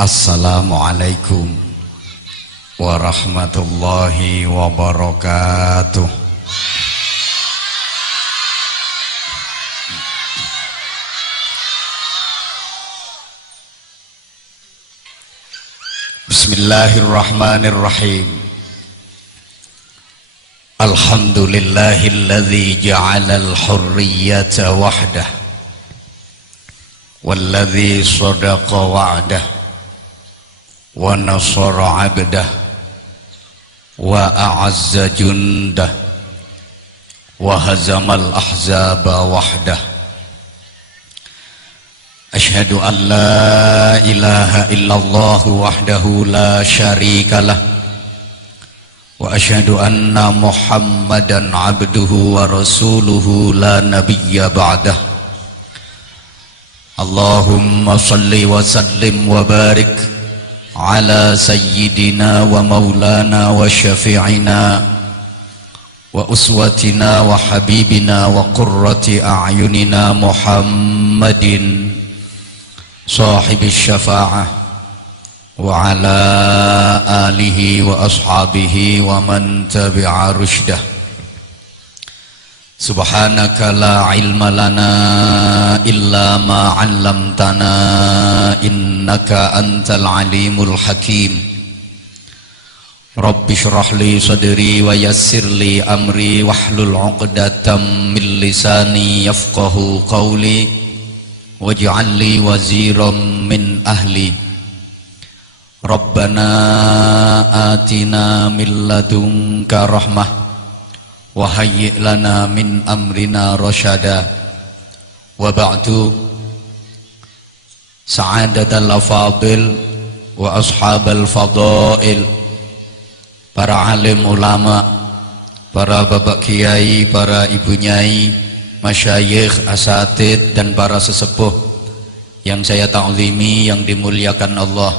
Assalamualaikum warahmatullahi wabarakatuh. Bismillahirrahmanirrahim. Alhamdulillahilladzi ja'alal hurriyata wahdah walladzi sadaqa wa'dah wa nasara 'abdah wa a'azza jundah wa hazamal ahzaba wahdah. Asyhadu an la ilaha illallah wahdahu la syarikalah wa asyhadu anna Muhammadan abduhu wa rasuluhu la nabiyya ba'dah. Allahumma salli wa sallim wa barik ala sayyidina wa maulana wa syafi'ina wa uswatina wa habibina wa qurrati a'yunina Muhammadin sahibis syafa'ah wa ala alihi wa ashabihi wa man tabi'a rusydah. Subhanaka la ilma lana illa ma 'allamtana innaka antal alimul hakim. Rabbi shrah li sadri wa yassir li amri wahlul 'uqdatam min lisani yafqahu qawli waj'al li waziran min ahli. Rabbana atina min ladunka rahmah wa hayyi' lana min amrina rasyada. Wa ba'du, sa'adatal afadil wa ashabal fadail, para alim ulama, para bapak kiai, para ibu nyai, masyayikh, asatid, dan para sesepuh yang saya ta'zimi, yang dimuliakan Allah,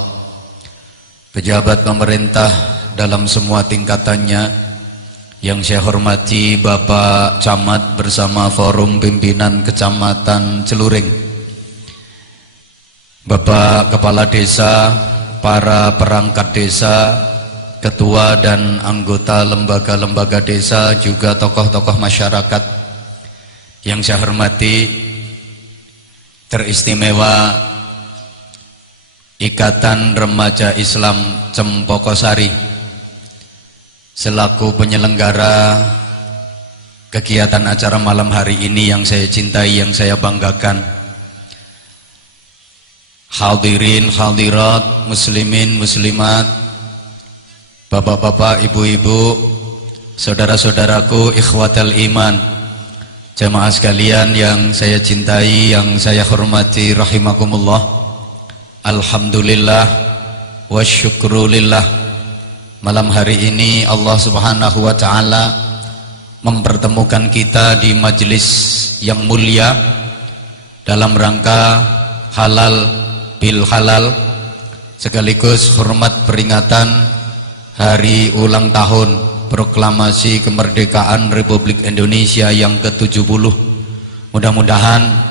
pejabat pemerintah dalam semua tingkatannya yang saya hormati, Bapak Camat bersama Forum Pimpinan Kecamatan Celuring, Bapak Kepala Desa, para perangkat desa, ketua dan anggota lembaga-lembaga desa, juga tokoh-tokoh masyarakat yang saya hormati, teristimewa Ikatan Remaja Islam Cempokosari selaku penyelenggara kegiatan acara malam hari ini yang saya cintai, yang saya banggakan. Hadirin hadirat, muslimin muslimat, bapak-bapak, ibu-ibu, saudara-saudaraku, ikhwatal iman, jamaah sekalian yang saya cintai, yang saya hormati, rahimakumullah. Alhamdulillah wa syukrulillah, malam hari ini Allah Subhanahu wa ta'ala mempertemukan kita di majelis yang mulia dalam rangka halal bil halal, sekaligus hormat peringatan hari ulang tahun proklamasi kemerdekaan Republik Indonesia yang ke-70. Mudah-mudahan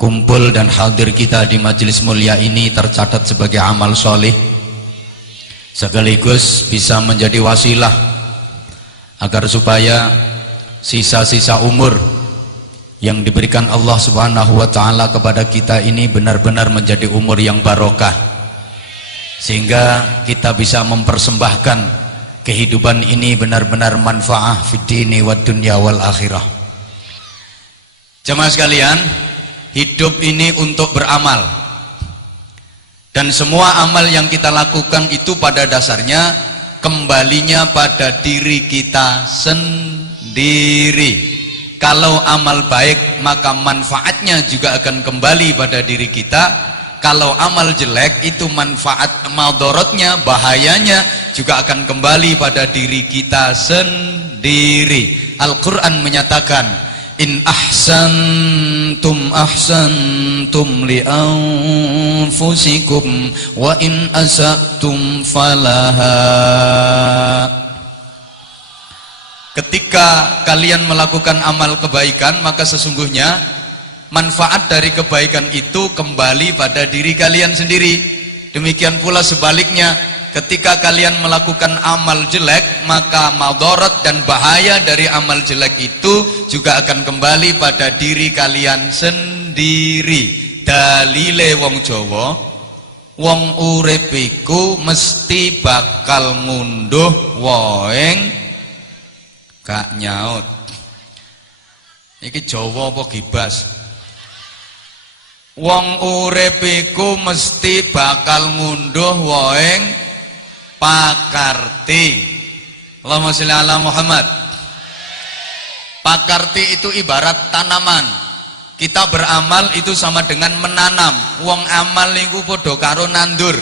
kumpul dan hadir kita di majelis mulia ini tercatat sebagai amal soleh, sekaligus bisa menjadi wasilah agar supaya sisa-sisa umur yang diberikan Allah Subhanahu wa ta'ala kepada kita ini benar-benar menjadi umur yang barokah, sehingga kita bisa mempersembahkan kehidupan ini benar-benar manfaah fid dini wad dunya wal akhirah. Jemaah sekalian, hidup ini untuk beramal, dan semua amal yang kita lakukan itu pada dasarnya kembalinya pada diri kita sendiri. Kalau amal baik maka manfaatnya juga akan kembali pada diri kita. Kalau amal jelek itu manfaat madorotnya, bahayanya juga akan kembali pada diri kita sendiri. Al-Quran menyatakan, in ahsantum ahsantum li anfusikum wa in asatum falaha. Ketika kalian melakukan amal kebaikan, maka sesungguhnya manfaat dari kebaikan itu kembali pada diri kalian sendiri. Demikian pula sebaliknya, ketika kalian melakukan amal jelek, maka madarat dan bahaya dari amal jelek itu juga akan kembali pada diri kalian sendiri. Dalile wong Jawa, wong urip iku mesti bakal ngunduh woeng gak nyaut. Iki Jawa apa gibas? Wong urip iku mesti bakal ngunduh woeng pakarti. Allahumma sholli ala Muhammad. Pakarti itu ibarat tanaman. Kita beramal itu sama dengan menanam. Wong amal niku padha karo nandur.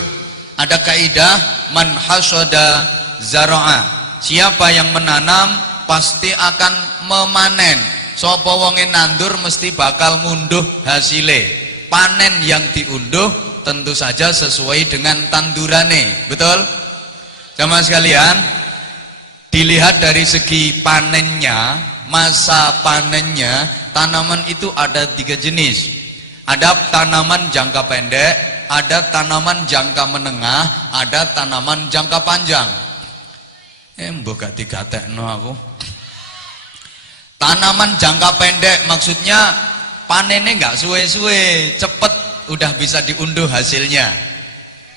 Ada kaidah man hasada zara'a. Siapa yang menanam pasti akan memanen. Sapa wonge nandur mesti bakal ngunduh hasile. Panen yang diunduh tentu saja sesuai dengan tandurane. Betul? Jamaah sekalian, dilihat dari segi panennya, masa panennya, tanaman itu ada 3 jenis. Ada tanaman jangka pendek, ada tanaman jangka menengah, ada tanaman jangka panjang. Mbok gak digatekno aku. Tanaman jangka pendek maksudnya panennya nggak suwe-suwe, cepet udah bisa diunduh hasilnya.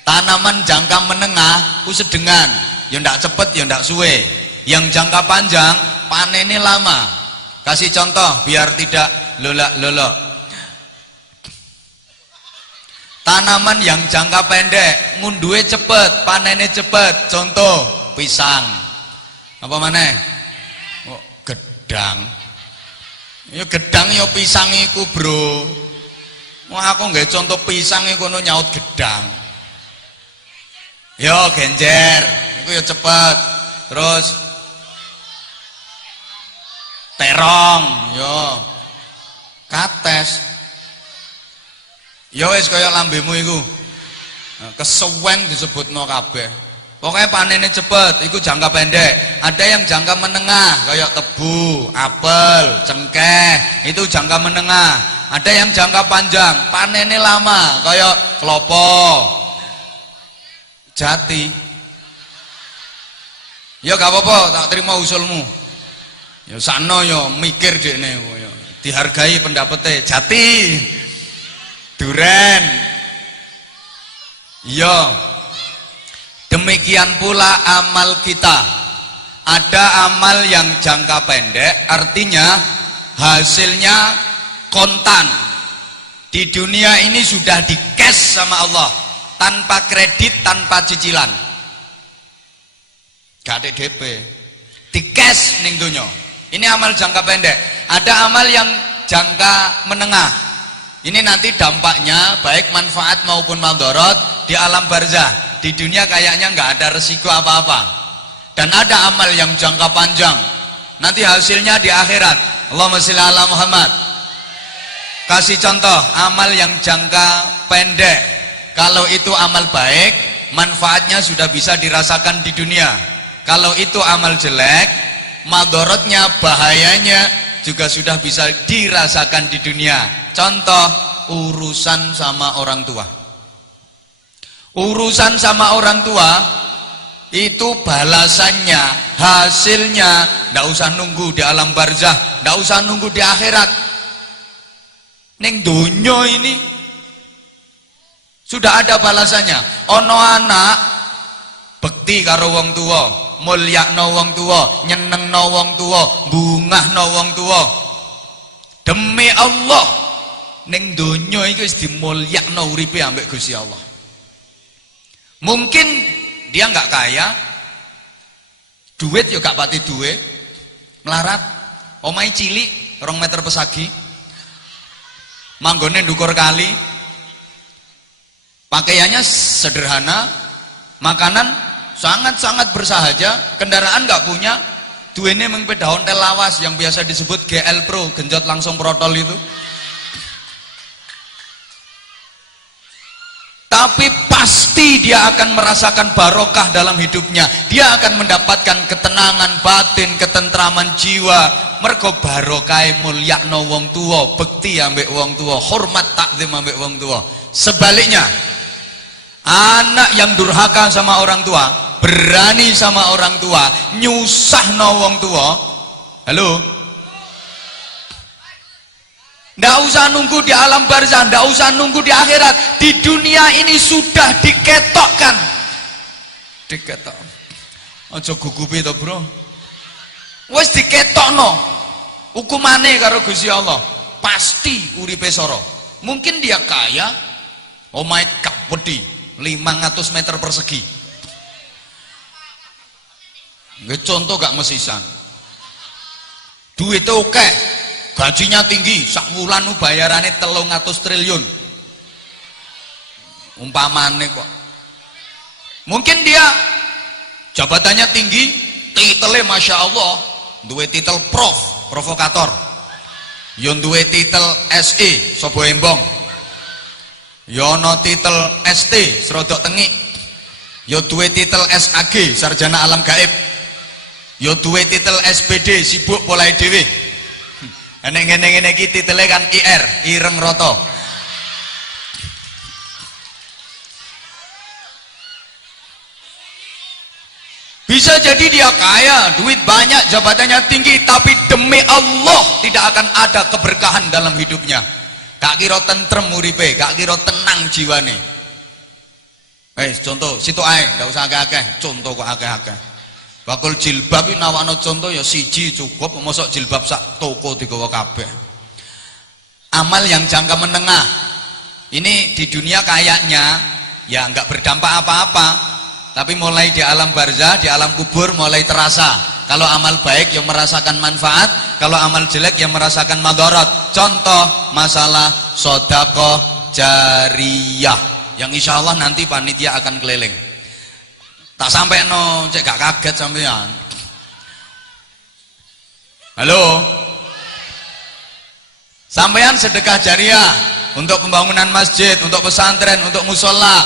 Tanaman jangka menengah sedengan, ya ndak cepet ya ndak suwe. Yang jangka panjang panennya lama. Kasih contoh biar tidak lolak-lolok. Tanaman yang jangka pendek ngunduhe cepet, panennya cepet. Contoh pisang. Apa maneh? Oh, gedang. Ya gedang ya pisang iku, Bro. Wah aku nggak contoh pisang iku no nyaut gedang. Yo genjer, iku ya cepet. Terus terong, yo kates. Yo wis kaya lambemu iku. Kesuwen disebutno kabeh. Pokoknya panennya cepet, itu jangka pendek. Ada yang jangka menengah, kayak tebu, apel, cengkeh, itu jangka menengah. Ada yang jangka panjang, panennya lama, kayak klopo, jati. Ya gak apa-apa, tak terima usulmu. Ya sakno ya mikir dekne, ya dihargai pendapatnya. Jati, duren, ya. Demikian pula amal kita. Ada amal yang jangka pendek, artinya hasilnya kontan. Di dunia ini sudah di cash sama Allah, tanpa kredit, tanpa cicilan. Gak ada DP, di cash ning dunya. Ini amal jangka pendek. Ada amal yang jangka menengah. Ini nanti dampaknya baik manfaat maupun madarat di alam barzah. Di dunia kayaknya nggak ada resiko apa-apa. Dan ada amal yang jangka panjang, nanti hasilnya di akhirat. Allahumma sholli ala Muhammad. Kasih contoh amal yang jangka pendek. Kalau itu amal baik, manfaatnya sudah bisa dirasakan di dunia. Kalau itu amal jelek, madaratnya, bahayanya juga sudah bisa dirasakan di dunia. Contoh urusan sama orang tua. Urusan sama orang tua itu balasannya, hasilnya ndak usah nunggu di alam barzah, ndak usah nunggu di akhirat. Ning donya ini sudah ada balasannya. Ono anak bekti karo wong tua, mulyakno wong tua, nyenengno wong tua, bungahno wong tua. Demi Allah, ning donya iki wis dimulyakno uripe ambek Gusti Allah. Mungkin dia nggak kaya, duit ya gak pati duit, melarat, omai cilik, 2 meter pesagi, manggone ndukur kali, pakaiannya sederhana, makanan sangat-sangat bersahaja, kendaraan nggak punya, duitnya mengpeda ontel lawas yang biasa disebut GL Pro, genjot langsung protol itu. Tapi pasti dia akan merasakan barokah dalam hidupnya. Dia akan mendapatkan ketenangan batin, ketentraman jiwa. Mergo barokah mulyakno wong tua, bekti ambek wong tua, hormat takzim ambek wong tua. Sebaliknya, Anak yang durhaka sama orang tua, berani sama orang tua, nyusahno wong tua. Halo? Nggak usah nunggu di alam barzah, nggak usah nunggu di akhirat. Di dunia ini sudah diketokkan. Diketok. Aja gugupi to, Bro. Wis diketokno. Hukumane karo Gusti Allah. Pasti uripe soro. Mungkin dia kaya, omahe gede, 500 meter persegi. Nggih contoh gak mesisan. Duitnya oke, gajinya tinggi, sak wulan bayarane 300 triliun. Umpamane kok. Mungkin dia jabatannya tinggi, titelnya Masya Allah, duwe titel provokator. Yon duwe titel SE, Sobo Embong. Yono titel ST, Serodok Tengik. Yo duwe titel SAG, Sarjana Alam Gaib. Yo duwe titel SPD, Sibuk Polai Dewe. Ngene-ngene iki titele kan IR, Ireng Roto. Bisa jadi dia kaya, duit banyak, jabatannya tinggi, tapi demi Allah tidak akan ada keberkahan dalam hidupnya. Gak kira tentrem uripe, gak kira tenang jiwane. Contoh, situ ae, gak usah akeh-akeh, contoh kok akeh-akeh. Bakul jilbab iki nawakno contoh ya siji cukup, mosok jilbab sak toko digawa kabeh. Amal yang jangka menengah. Ini di dunia kayaknya ya enggak berdampak apa-apa. Tapi mulai di alam barzah, di alam kubur mulai terasa. Kalau amal baik yang merasakan manfaat, kalau amal jelek yang merasakan madarat. Contoh masalah sodakoh jariyah yang insya Allah nanti panitia akan keliling. Tak sampai no, cek gak kaget sampean. Halo, sampean sedekah jariyah untuk pembangunan masjid, untuk pesantren, untuk musola.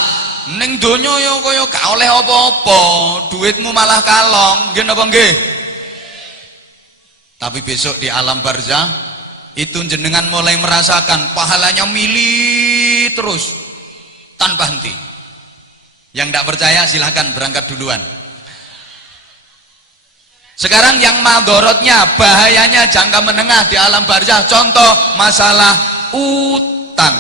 Ning donya yo kaya gak oleh apa-apa, duitmu malah kalong, nggih napa nggih? Tapi besok di alam barzah itu jenengan mulai merasakan pahalanya mili terus tanpa henti. Yang tidak percaya silahkan berangkat duluan. Sekarang yang madorotnya, bahayanya jangka menengah di alam barzah. Contoh masalah utang.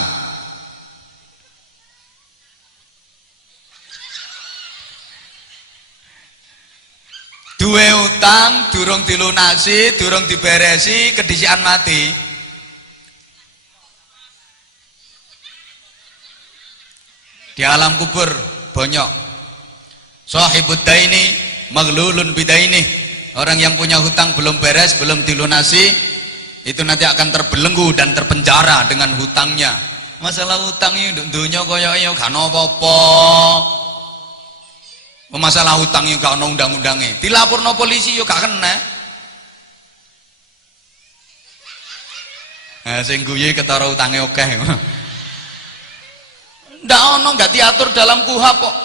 Duwe utang, durung dilunasi, durung diberesi, kedisian mati. Di alam kubur bonyok. Sahibud daini maghlulun bidaini. Orang yang punya hutang belum beres, belum dilunasi, itu nanti akan terbelenggu dan terpenjara dengan hutangnya. Masalah hutang ini dunya kaya gak apa-apa. Masalah hutang yang gak ada undang-undangnya, dilaporno polisi yo gak kena. Nah, sing guyu ketara utange akeh. Ndak ono, gak diatur dalam kuhab kok.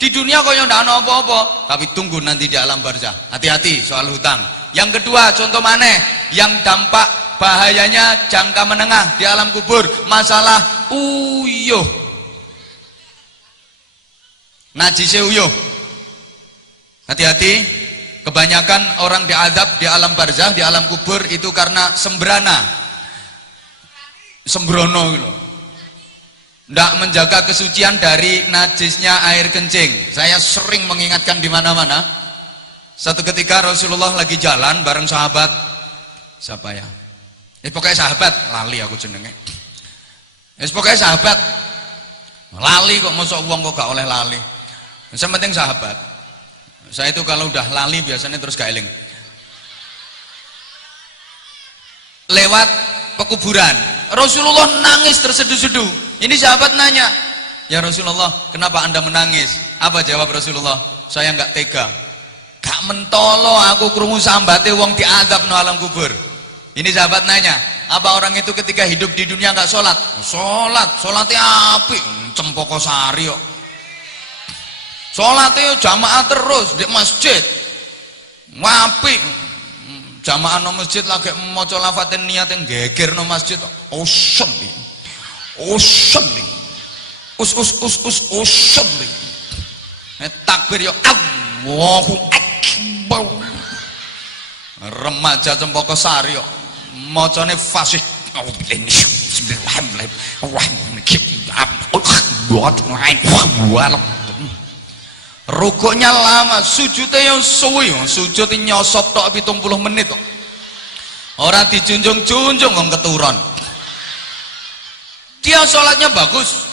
Di dunia kok ndak ono apa-apa, tapi tunggu nanti di alam barzah. Hati-hati soal hutang. Yang kedua, contoh maneh yang dampak bahayanya jangka menengah di alam kubur, masalah uyuh. Najise uyuh. Hati-hati, kebanyakan orang diazab di alam barzah, di alam kubur itu karena sembrana. Sembrono gitu. Ndak menjaga kesucian dari najisnya air kencing. Saya sering mengingatkan di mana-mana. Satu ketika Rasulullah lagi jalan bareng sahabat. Siapa ya? Pokoknya sahabat, lali aku jenenge. Pokoknya sahabat. Lali kok mosok wong kok gak oleh lali. Yang penting sahabat. Saya itu kalau udah lali biasanya terus gak eling. Lewat pekuburan, Rasulullah nangis terseduh-seduh. Ini sahabat nanya, ya Rasulullah, kenapa anda menangis? Apa jawab Rasulullah? Saya nggak tega, gak mentolo aku krungu sambate wong diazab no alam kubur. Ini sahabat nanya, apa orang itu ketika hidup di dunia nggak sholat? Sholatnya apik, cempoko sari kok. Sholatnya jamaah terus di masjid, apik. Jamaah no masjid lagi maca lafatin niat yang geger no masjid. Awesome. us. Takbir yo Allahu Akbar. Remaja Cempaka Sari yo macane fasih. Rukuknya lama, sujudnya yang suwi, sujud nyosot tok 70 menit kok. Ora dijunjung-junjung wong keturun. Dia sholatnya bagus.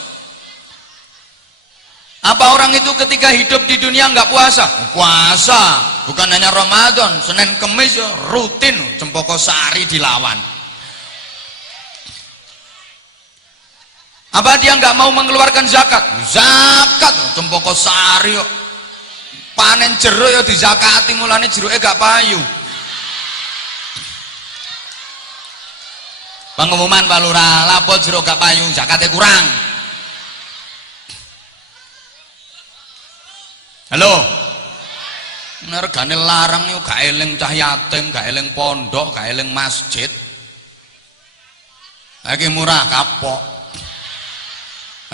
Apa orang itu ketika hidup di dunia nggak puasa? Puasa, bukan hanya Ramadan, Senin Kemis rutin Cempaka Sari dilawan. Apa dia nggak mau mengeluarkan zakat? Zakat Cempaka Sari kok. Panen jeruk ya dizakati, mulane jeruknya gak payu. Pengumuman Pak Lurah, lapo jeruk gak payu, zakatnya kurang. Halo. Regane larang yo gak eling cah yatim, gak eling pondok, gak eling masjid. Lagi murah kapok.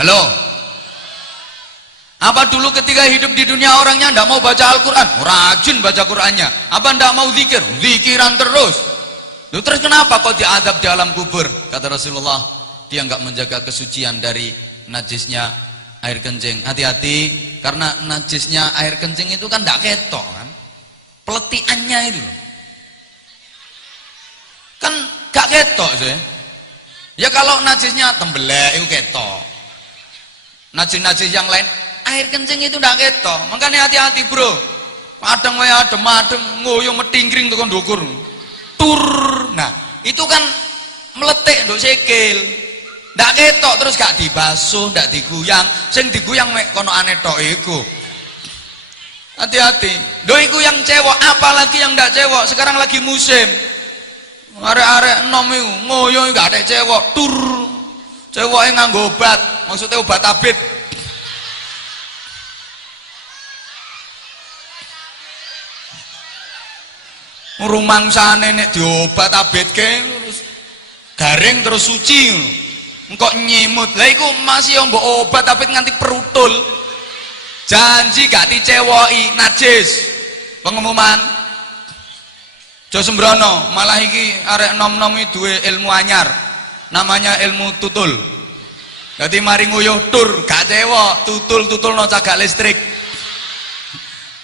Halo. Apa dulu ketika hidup di dunia orangnya tidak mau baca Al-Quran? Rajin baca Qurannya. Apa tidak mau zikir? Zikiran terus. Lalu terus kenapa kok diadab di alam kubur? Kata Rasulullah, dia nggak menjaga kesucian dari najisnya air kencing. Hati-hati, karena najisnya air kencing itu kan tidak ketok kan? Peletiannya itu kan gak ketok sih. Ya kalau najisnya tembelek itu ketok. Najis-najis yang lain air kencing itu ndak ketok. Makanya hati-hati bro. Kadang wae adem-adem ngoyo metingkring tekan ndukur. Tur. Nah, itu kan meletik nduk sikil. Ndak ketok terus gak dibasuh, ndak diguyang. Sing diguyang mek kono ane tok iku. Hati-hati. Lho iku yang cewek, apalagi yang ndak cewek. Sekarang lagi musim. Arek-arek enom iku ngoyo gak ada cewek. Tur. Ceweke nganggo obat, maksudnya obat abit. Rumangsane nek diobat abetke terus garing terus suci engko nyimut. Lah iku masih mbok obat abet nganti perutul. Janji gak dicewoki najis. Pengumuman Jo sembrono, malah iki arek nom-nom iki duwe ilmu anyar. Namanya ilmu tutul. Jadi mari nguyuh tur gak cewek, tutul-tutulno cagak listrik.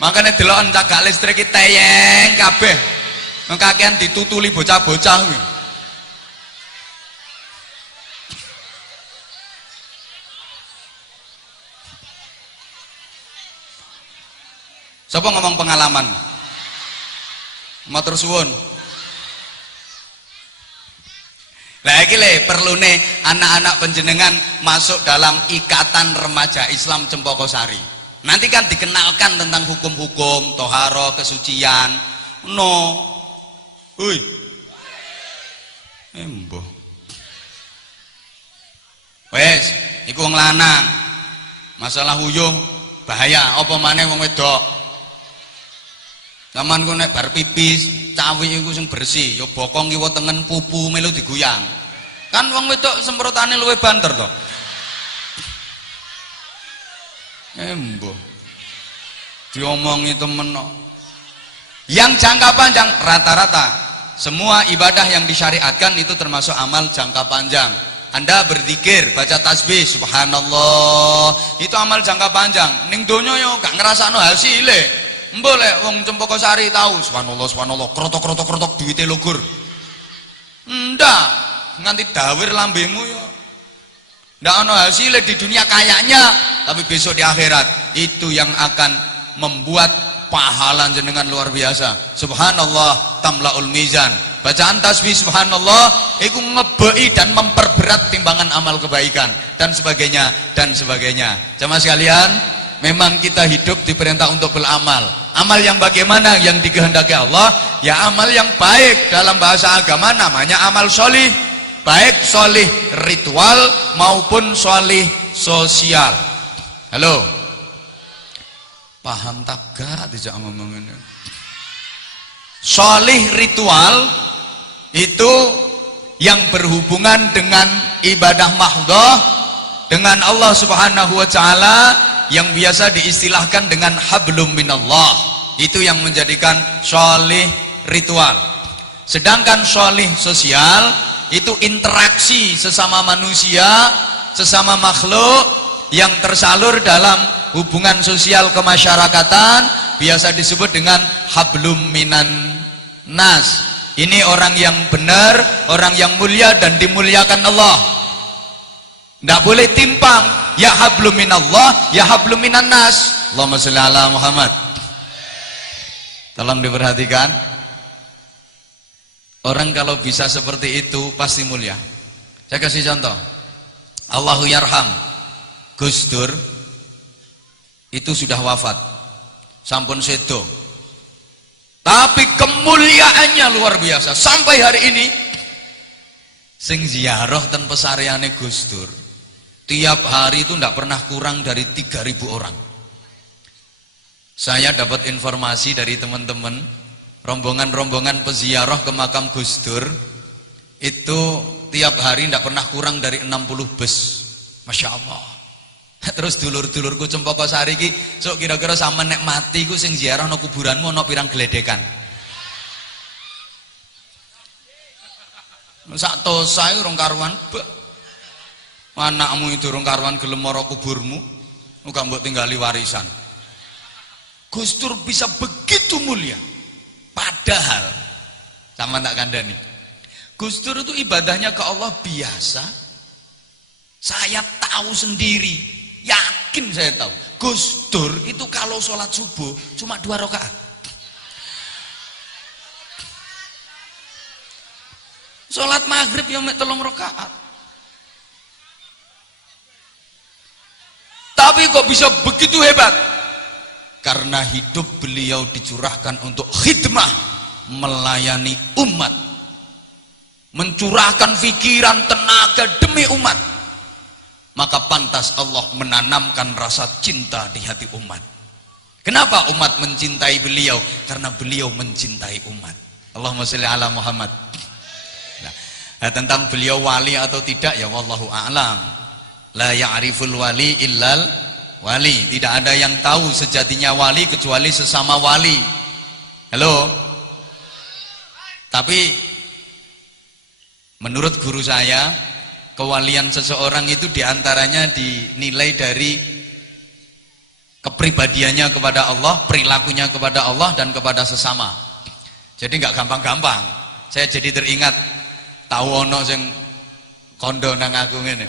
Makanya deloken cagak listrik iki teyeng kabeh. Kakean ditutuli bocah-bocah kuwi. Sapa ngomong pengalaman? Matur suwun. Lah iki le perlune anak-anak panjenengan masuk dalam ikatan remaja Islam Cempaka Sari. Nanti kan dikenalkan tentang hukum-hukum toharo, kesucian. No. Hui. Embo. Wes, iku wong lanang. Masalah huyuh bahaya, apa maneh wong wedok. Zaman ku nek bar pipis, cawi iku sing bersih, ya bokong kiwa tengen pupu melu diguyang. Kan wong wedok semprotane luwih banter to. Embo. Diomongi temen kok. Yang jangka panjang rata-rata semua ibadah yang disyariatkan itu termasuk amal jangka panjang. Anda berzikir, baca tasbih, subhanallah, itu amal jangka panjang. Ning donya yo gak ngrasakno hasile. Mbok lek wong Cempaka Sari tahu subhanallah subhanallah krotok duwite lugur. Ndak, nganti dawir lambemu yo. Ndak ono hasile di dunia kayaknya, tapi besok di akhirat itu yang akan membuat pahala jenengan luar biasa. Subhanallah tamlaul mizan. Bacaan tasbih subhanallah itu ngebei dan memperberat timbangan amal kebaikan dan sebagainya dan sebagainya. Jamaah sekalian, memang kita hidup diperintah untuk beramal. Amal yang bagaimana yang dikehendaki Allah? Ya amal yang baik. Dalam bahasa agama namanya amal solih. Baik solih ritual maupun solih sosial. Halo. Paham tak gak tidak ngomong ini? Solih ritual itu yang berhubungan dengan ibadah mahdhah dengan Allah Subhanahu wa taala yang biasa diistilahkan dengan hablum minallah. Itu yang menjadikan sholih ritual. Sedangkan sholih sosial itu interaksi sesama manusia, sesama makhluk yang tersalur dalam hubungan sosial kemasyarakatan, biasa disebut dengan hablum minan nas. Ini orang yang benar, orang yang mulia dan dimuliakan Allah. Tidak boleh timpang, ya hablum minallah, ya hablum minan nas. Allahumma sholli ala Muhammad. Tolong diperhatikan. Orang kalau bisa seperti itu pasti mulia. Saya kasih contoh. Allahu yarham Gus Dur itu sudah wafat, sampun sedo, tapi kemuliaannya luar biasa. Sampai hari ini sing ziarah ten pesareane Gus Dur tiap hari itu tidak pernah kurang dari 3.000 orang. Saya dapat informasi dari teman-teman, rombongan-rombongan peziarah ke makam Gus Dur itu tiap hari tidak pernah kurang dari 60 bus. Masya Allah. Terus dulur-dulurku Cempaka Sari ki, sok kira-kira sama nek mati ku sing ziarah no kuburanmu no pirang geledekan. Sak tosai urung karuan, anakmu itu urung karuan gelem mara kuburmu, muga mbok tinggali warisan. Gus Dur bisa begitu mulia. Padahal sama tak kandani, Gus Dur itu ibadahnya ke Allah biasa. Saya tahu sendiri, yakin saya tahu, Gus Dur itu kalau sholat subuh cuma 2 rakaat. Sholat maghrib yang 3 rakaat. Tapi kok bisa begitu hebat? Karena hidup beliau dicurahkan untuk khidmah, melayani umat, mencurahkan pikiran, tenaga demi umat. Maka pantas Allah menanamkan rasa cinta di hati umat. Kenapa umat mencintai beliau? Karena beliau mencintai umat. Allahumma sholli ala Muhammad. Nah, tentang beliau wali atau tidak ya wallahu a'lam. La ya'riful wali illal wali. Tidak ada yang tahu sejatinya wali kecuali sesama wali. Halo. Tapi menurut guru saya, kewalian seseorang itu diantaranya dinilai dari kepribadiannya kepada Allah, perilakunya kepada Allah dan kepada sesama. Jadi nggak gampang-gampang. Saya jadi teringat tahu ono sing kondo nang aku ngene.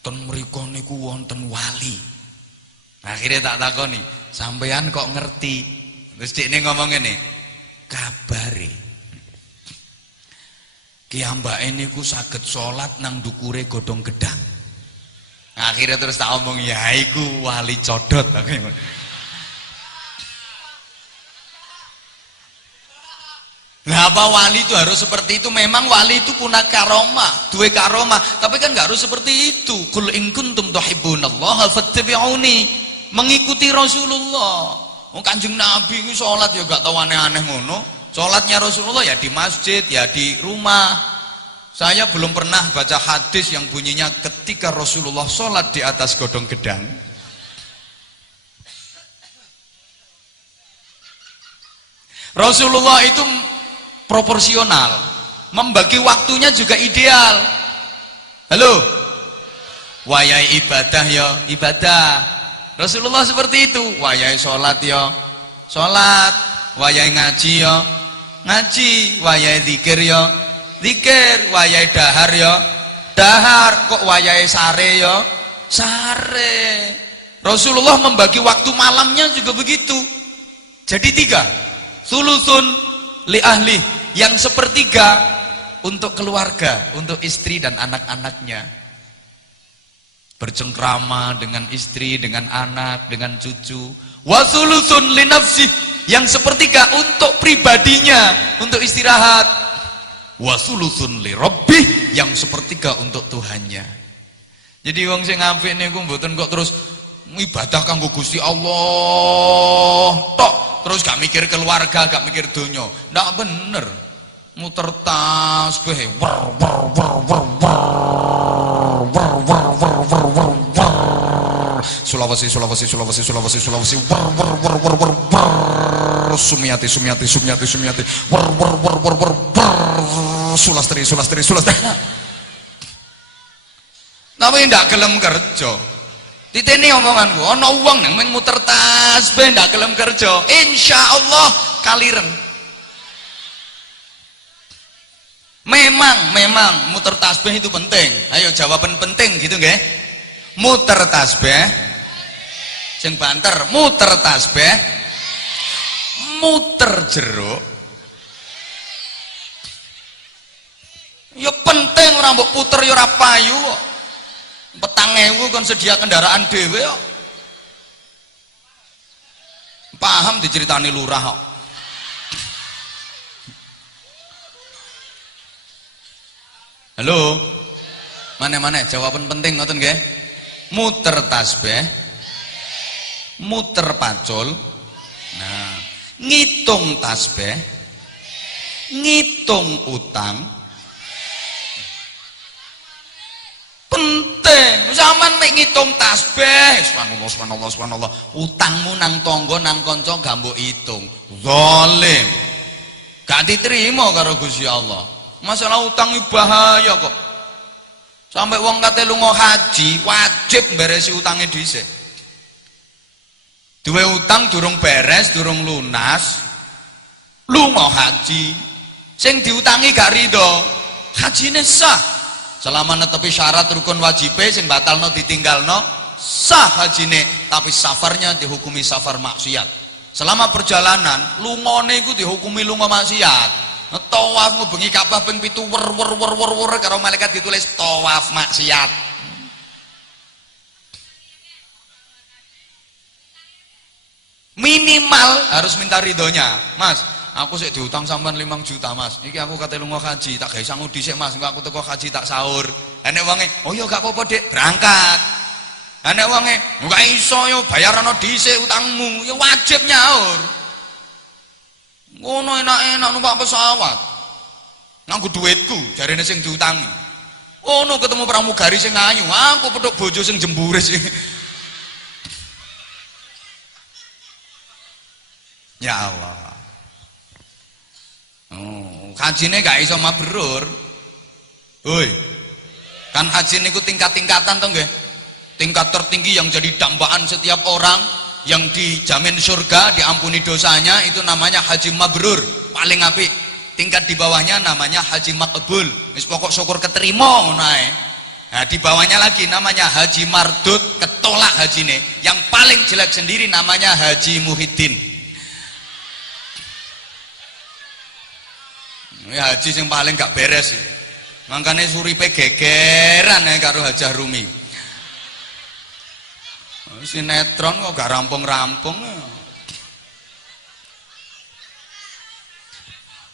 Ten mriku niku wonten wali. Akhirnya tak takoni, sampean kok ngerti? Terus dekne ngomong ngene, kabare ki ambake niku saged salat nang ndukure godhong gedang. Akhirnya terus tak omong, ya iku wali codot. Nah, apa wali itu harus seperti itu? Memang wali itu punya karomah, dua karomah, tapi kan nggak harus seperti itu. Qul in kuntum tuhibbunallaha fattabi'uni, mengikuti Rasulullah. Kanjeng Nabi itu sholat ya gak tahu aneh-aneh ngono. Sholatnya Rasulullah ya di masjid, ya di rumah. Saya belum pernah baca hadis yang bunyinya ketika Rasulullah sholat di atas godong gedang. Rasulullah itu proporsional, membagi waktunya juga ideal. Halo, wayai ibadah ya ibadah. Rasulullah seperti itu. Wayai sholat ya sholat, wayai ngaji ya ngaji, wayai zikir ya zikir, wayai dahar ya dahar, kok wayai sare ya sare. Rasulullah membagi waktu malamnya juga begitu. Jadi 3, sulusun li ahli, yang 1/3 untuk keluarga, untuk istri dan anak-anaknya. Bercengkrama dengan istri, dengan anak, dengan cucu. Wa sulusun li nafsi, yang 1/3 untuk pribadinya, untuk istirahat. Wa sulusun li rabbih, yang 1/3 untuk Tuhannya. Jadi wong sing apik niku mboten kok terus ibadah kanggo Gusti Allah tok, terus gak mikir keluarga, gak mikir donya. Ndak bener. Muter tasbih Sulawesi wer Sumiati wer Sulastri tapi ndak gelem kerja. Titeni omonganku ana wong nang men muter tasbih ndak gelem kerja, insyaallah kaliren. Memang muter tasbih itu penting. Ayo jawaban penting gitu nggih. Muter tasbih sing banter, muter tasbih muter jeruk ya penting, ora mbok puter ya ora payu kok. 4.000 kan sedia kendaraan dhewe kok. Paham diceritani lurah kok. Halo, mana jawaban penting ngoten nggih. Muter tasbih, muter pacul, nah ngitung tasbih, ngitung utang, penting. Zaman mek ngitung tasbih, subhanallah, utangmu nang tangga nang kanca gak mbok hitung, zalim, gak diterima karo Gusti Allah. Masalah utang bahaya kok. Sampai wong kate lunga haji wajib mberesi utange dhisik. Duwe utang durung beres, durung lunas, lunga haji. Sing diutangi gak rido, hajine sah. Selama netepi syarat rukun wajibe sing batalno ditinggalno, sah hajine, tapi safarnya dihukumi safar maksiat. Selama perjalanan lungone iku dihukumi lunga maksiat. Tawaf bengi Ka'bah ping 7 wer karo malaikat ditulis tawaf maksiat. Minimal harus minta ridhonya. Mas, aku sik diutang sampean 5 juta, Mas. Iki aku kate lunga haji, tak gawe sangu dhisik, Mas. Engko aku teko haji tak sahur. Enek wonge, "Oh ya gak apa-apa, Dik, berangkat." Enek wonge, "Enggak iso yo, bayar ana dhisik utangmu." Ya wajib nyaur. Ngono enak-enak numpak pesawat nganggo duitku jarene sing diutangi. Ono ketemu pramugari sing ayu, aku petuk bojo sing jemburis. Ya Allah. Oh, hajine gak iso mabrur. Hoi. Kan haji niku tingkat-tingkatan to nggih. Tingkat tertinggi yang jadi dambaan setiap orang yang dijamin surga, diampuni dosanya, itu namanya haji mabrur, paling apik. Tingkat di bawahnya namanya haji makbul, wis pokok syukur keterima ngono ae. Nah, di bawahnya lagi namanya haji mardud, ketolak hajine. Yang paling jelek sendiri namanya haji muhyiddin. Ini haji yang paling gak beres. Makanya suripe gegeran ya karo Hajah Rumi. Sinetron kok gak rampung-rampung.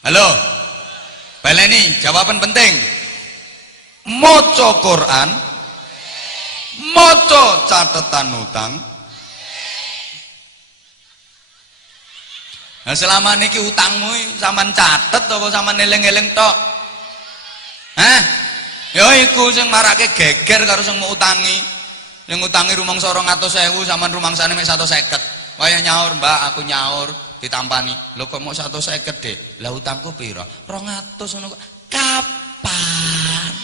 Halo, baleni jawaban penting. Maca Quran, maca catatan utang. Nah, selama niki utangmu sampean catet apa sampean eling-eling tok? Hah? Ya iku sing marake geger karo sing mau utangi. Yang ngutangi rumangsa 200.000 sampean rumangsane mek 150. Waya nyaur, Mbak, aku nyaur ditampani. Lho kok mau 150, Dik? Lah utangku pira? 200 ngono kok. Kapan?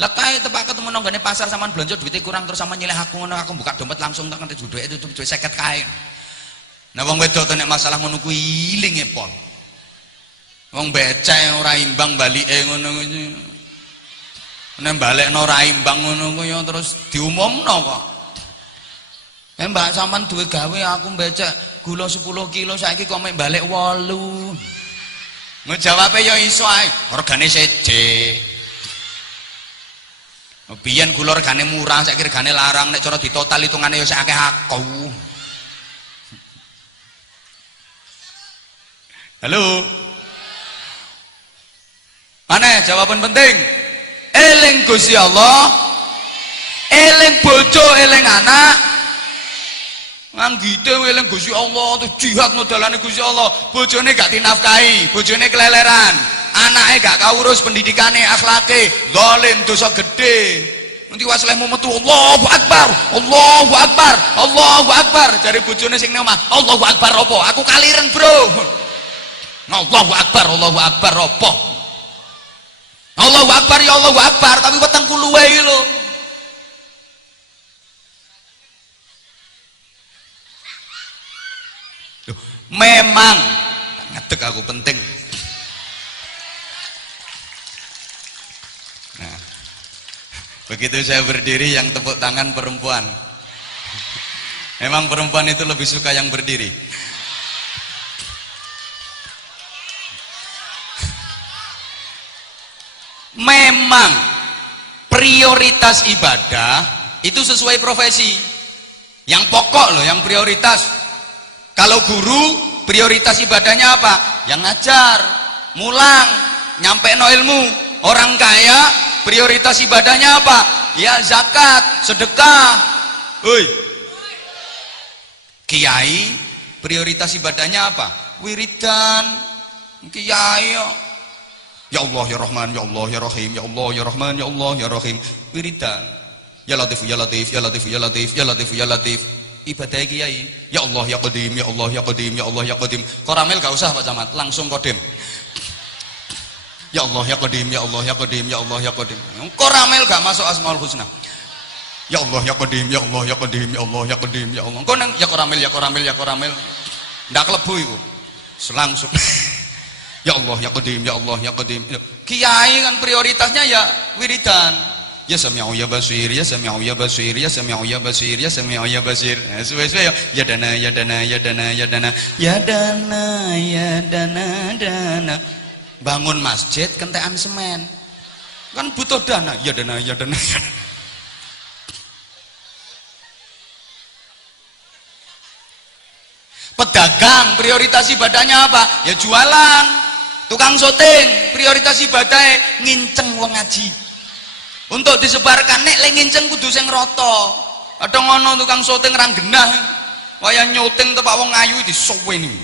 Lah kae tepak ketemu nang gone pasar sampean blonjo duite kurang terus sampean nyilih aku ngono, aku buka dompet langsung tak ngerti duit itu duit 50 kae. Nah wong wedok nek masalah ngono kuwi ilinge pol. Wong becek ora imbang balike ngono kuwi. Nek balekno ora imbang ngono kuwi terus diumumno kok. Mbak sampean duwe gawe aku becek gula 10 kilo saiki kok mek balik 8. Ngejawabe ya iso ae, regane seje. Biyen gula regane murah, saiki regane larang, nek cara ditotal hitungane ya sik akeh aku. Halo. Mana jawaban penting? Eling Gusti Allah, eling bojo, eling anak, nganggite eling Gusti Allah, tuh jihad modalane Gusti Allah. Bojone gak dinafkahi, bojone keleleran, anake gak kaurus pendidikane, akhlake, zalim, dosa gede. Nanti waslehmu metu Allahu Akbar, Allahu Akbar, Allahu Akbar. Jare bojone sing nang omah, Allahu Akbar apa? Aku kaliren, Bro. Allahu Akbar, Allahu Akbar apa? Allahu Akbar ya Allahu Akbar, tapi weteng kuluwe iki lho. Memang ngedek aku penting. Nah, begitu saya berdiri yang tepuk tangan perempuan. Memang perempuan itu lebih suka yang berdiri. Memang prioritas ibadah itu sesuai profesi. Yang pokok loh, yang prioritas. Kalau guru prioritas ibadahnya apa? Yang ngajar, mulang, nyampe no ilmu. Orang kaya prioritas ibadahnya apa? Ya zakat, sedekah. Hoi. Kiai prioritas ibadahnya apa? Wiridan. Kiai ya Allah ya Rahman ya Allah ya Rahim ya Allah ya Rahman ya Allah ya Rahim. Wiridan. Ya Latif ya Latif ya Latif ya Latif ya Latif ya Latif. Ibadah kiai ya Allah ya Qadim ya Allah ya Qadim ya Allah ya Qadim. Koramil gak usah Pak Camat, langsung Qadim. Ya Allah ya Qadim ya Allah ya Qadim ya Allah ya Qadim. Koramil gak masuk Asmaul Husna. Ya Allah ya Qadim ya Allah ya Qadim ya Allah ya Qadim ya Allah. Kok nang ya Koramil ya Koramil ya Koramil. Ndak klebu iku. Langsung. Ya Allah ya Qadim ya Allah ya Qadim. Kiai kan prioritasnya ya wiridan. Ya Sami'u ya Basir, ya Sami'u ya Basir, ya Sami'u ya Basir, ya Sami'u ya Basir. Suwe-suwe ya dana ya dana ya dana ya dana ya dana ya dana dana. Bangun masjid kentekan semen. Kan butuh dana, ya dana ya dana ya dana. Pedagang prioritas ibadahnya apa? Ya jualan. Tukang syuting prioritas ibadahnya nginceng wong ngaji. Untuk disebarkan nek le nginceng kudu sing rata. Ada ngono tukang syuting ra genah. Waya nyuting tepak wong ayu disuweni.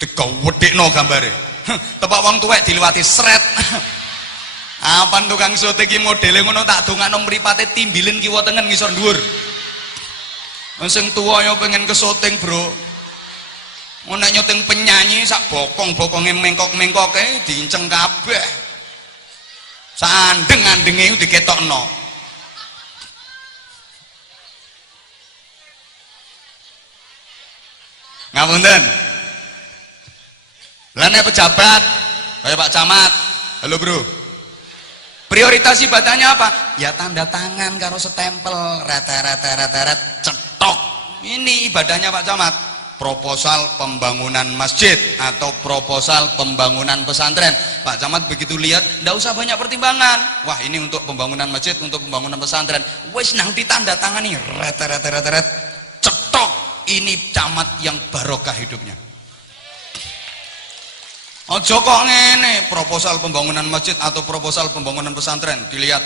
Digawedhekno gambare. Tepak wong tuwek diliwati sret. Apan tukang syuting iki modele ngono tak dongakno mripate timbilin kiwa tengen ngisor dhuwur. Sing tuwa ya pengen ke syuting, Bro. Ngono nyuting penyanyi sak bokong-bokonge mengkok-mengkoke diinceng kabeh. Sandeng-andenge itu diketokno. Ngapunten. Lah nek pejabat kayak Pak Camat, halo Bro. Prioritas ibadahnya apa? Ya tanda tangan karo setempel, rata-rata cetok. Ini ibadahnya Pak Camat. Proposal pembangunan masjid atau proposal pembangunan pesantren. Pak Camat begitu lihat, ndak usah banyak pertimbangan. Wah, ini untuk pembangunan masjid, untuk pembangunan pesantren. Wes nang ditanda tangani ret cetok. Ini camat yang barokah hidupnya. Ojo kok ngene, proposal pembangunan masjid atau proposal pembangunan pesantren dilihat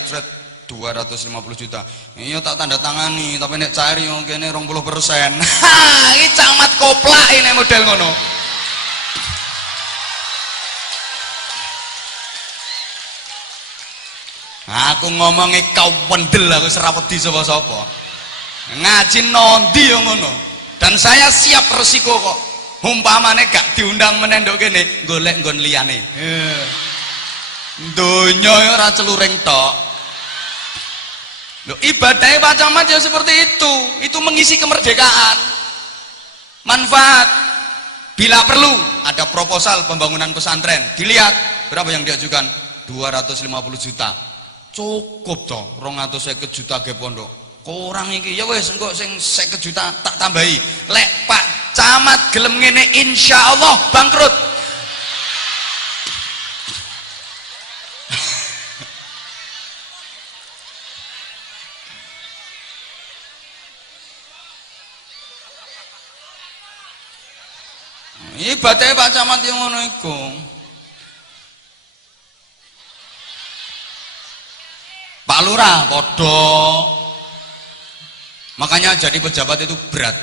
250 juta. Iya tak tanda tangani, tapi nek cair yo kene 20%. Iki camat koplak ini model ngono. Aku ngomongi kau wendel aku serawedi sapa-sapa. Ngaji nondi yo ngono. Dan saya siap resiko kok. Umpamane gak diundang menendok kene, golek nggon liyane. Donya yo ora celuring tok. Loh, ibadahnya Pak Camat ya seperti itu mengisi kemerdekaan, manfaat. Bila perlu ada proposal pembangunan pesantren, dilihat berapa yang diajukan, 250 juta, cukup toh, 250 juta ge pondok, kurang iki ya wes engko sing 50 juta tak tambahi. Lek Pak Camat gelem ngene insya Allah bangkrut. Ibadahnya Pak Camat yang ngono iku. Pak Lurah podo. Makanya jadi pejabat itu berat.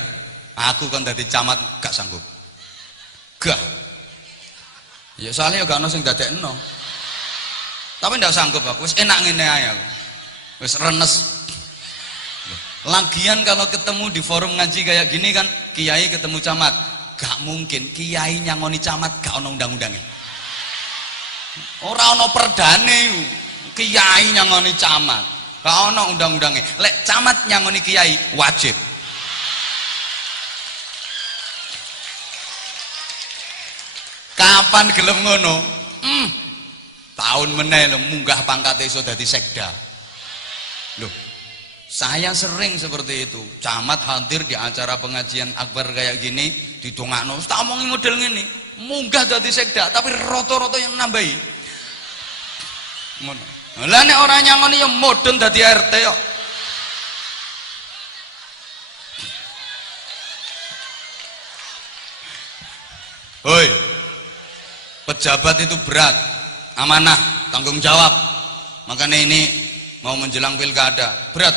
Aku kan dari camat gak sanggup. Gak. Ya soalnya gak ono sing dadekno. Tapi ndak sanggup aku, wis enak ngene ae aku. Wis renes. Lagian kalau ketemu di forum ngaji kayak gini kan, kiai ketemu camat, gak mungkin kiai nyangoni camat gak ono undang-undangnya. Ora ono perdane kiai nyangoni camat, gak ono undang-undangnya. Lek camat nyangoni kiai wajib. Kapan gelem ngono? Tahun meneh lho munggah pangkate iso dadi sekda. Loh, saya sering seperti itu. Camat hadir di acara pengajian akbar kayak gini, didongakno, tak omongi model ngene, munggah dadi sekda, tapi roto-roto yang nambahi. Ngono. Lah nek ora nyangoni ya modern dadi RT kok. Hoi. Pejabat itu berat, amanah, tanggung jawab. Makanya ini mau menjelang pilkada, berat.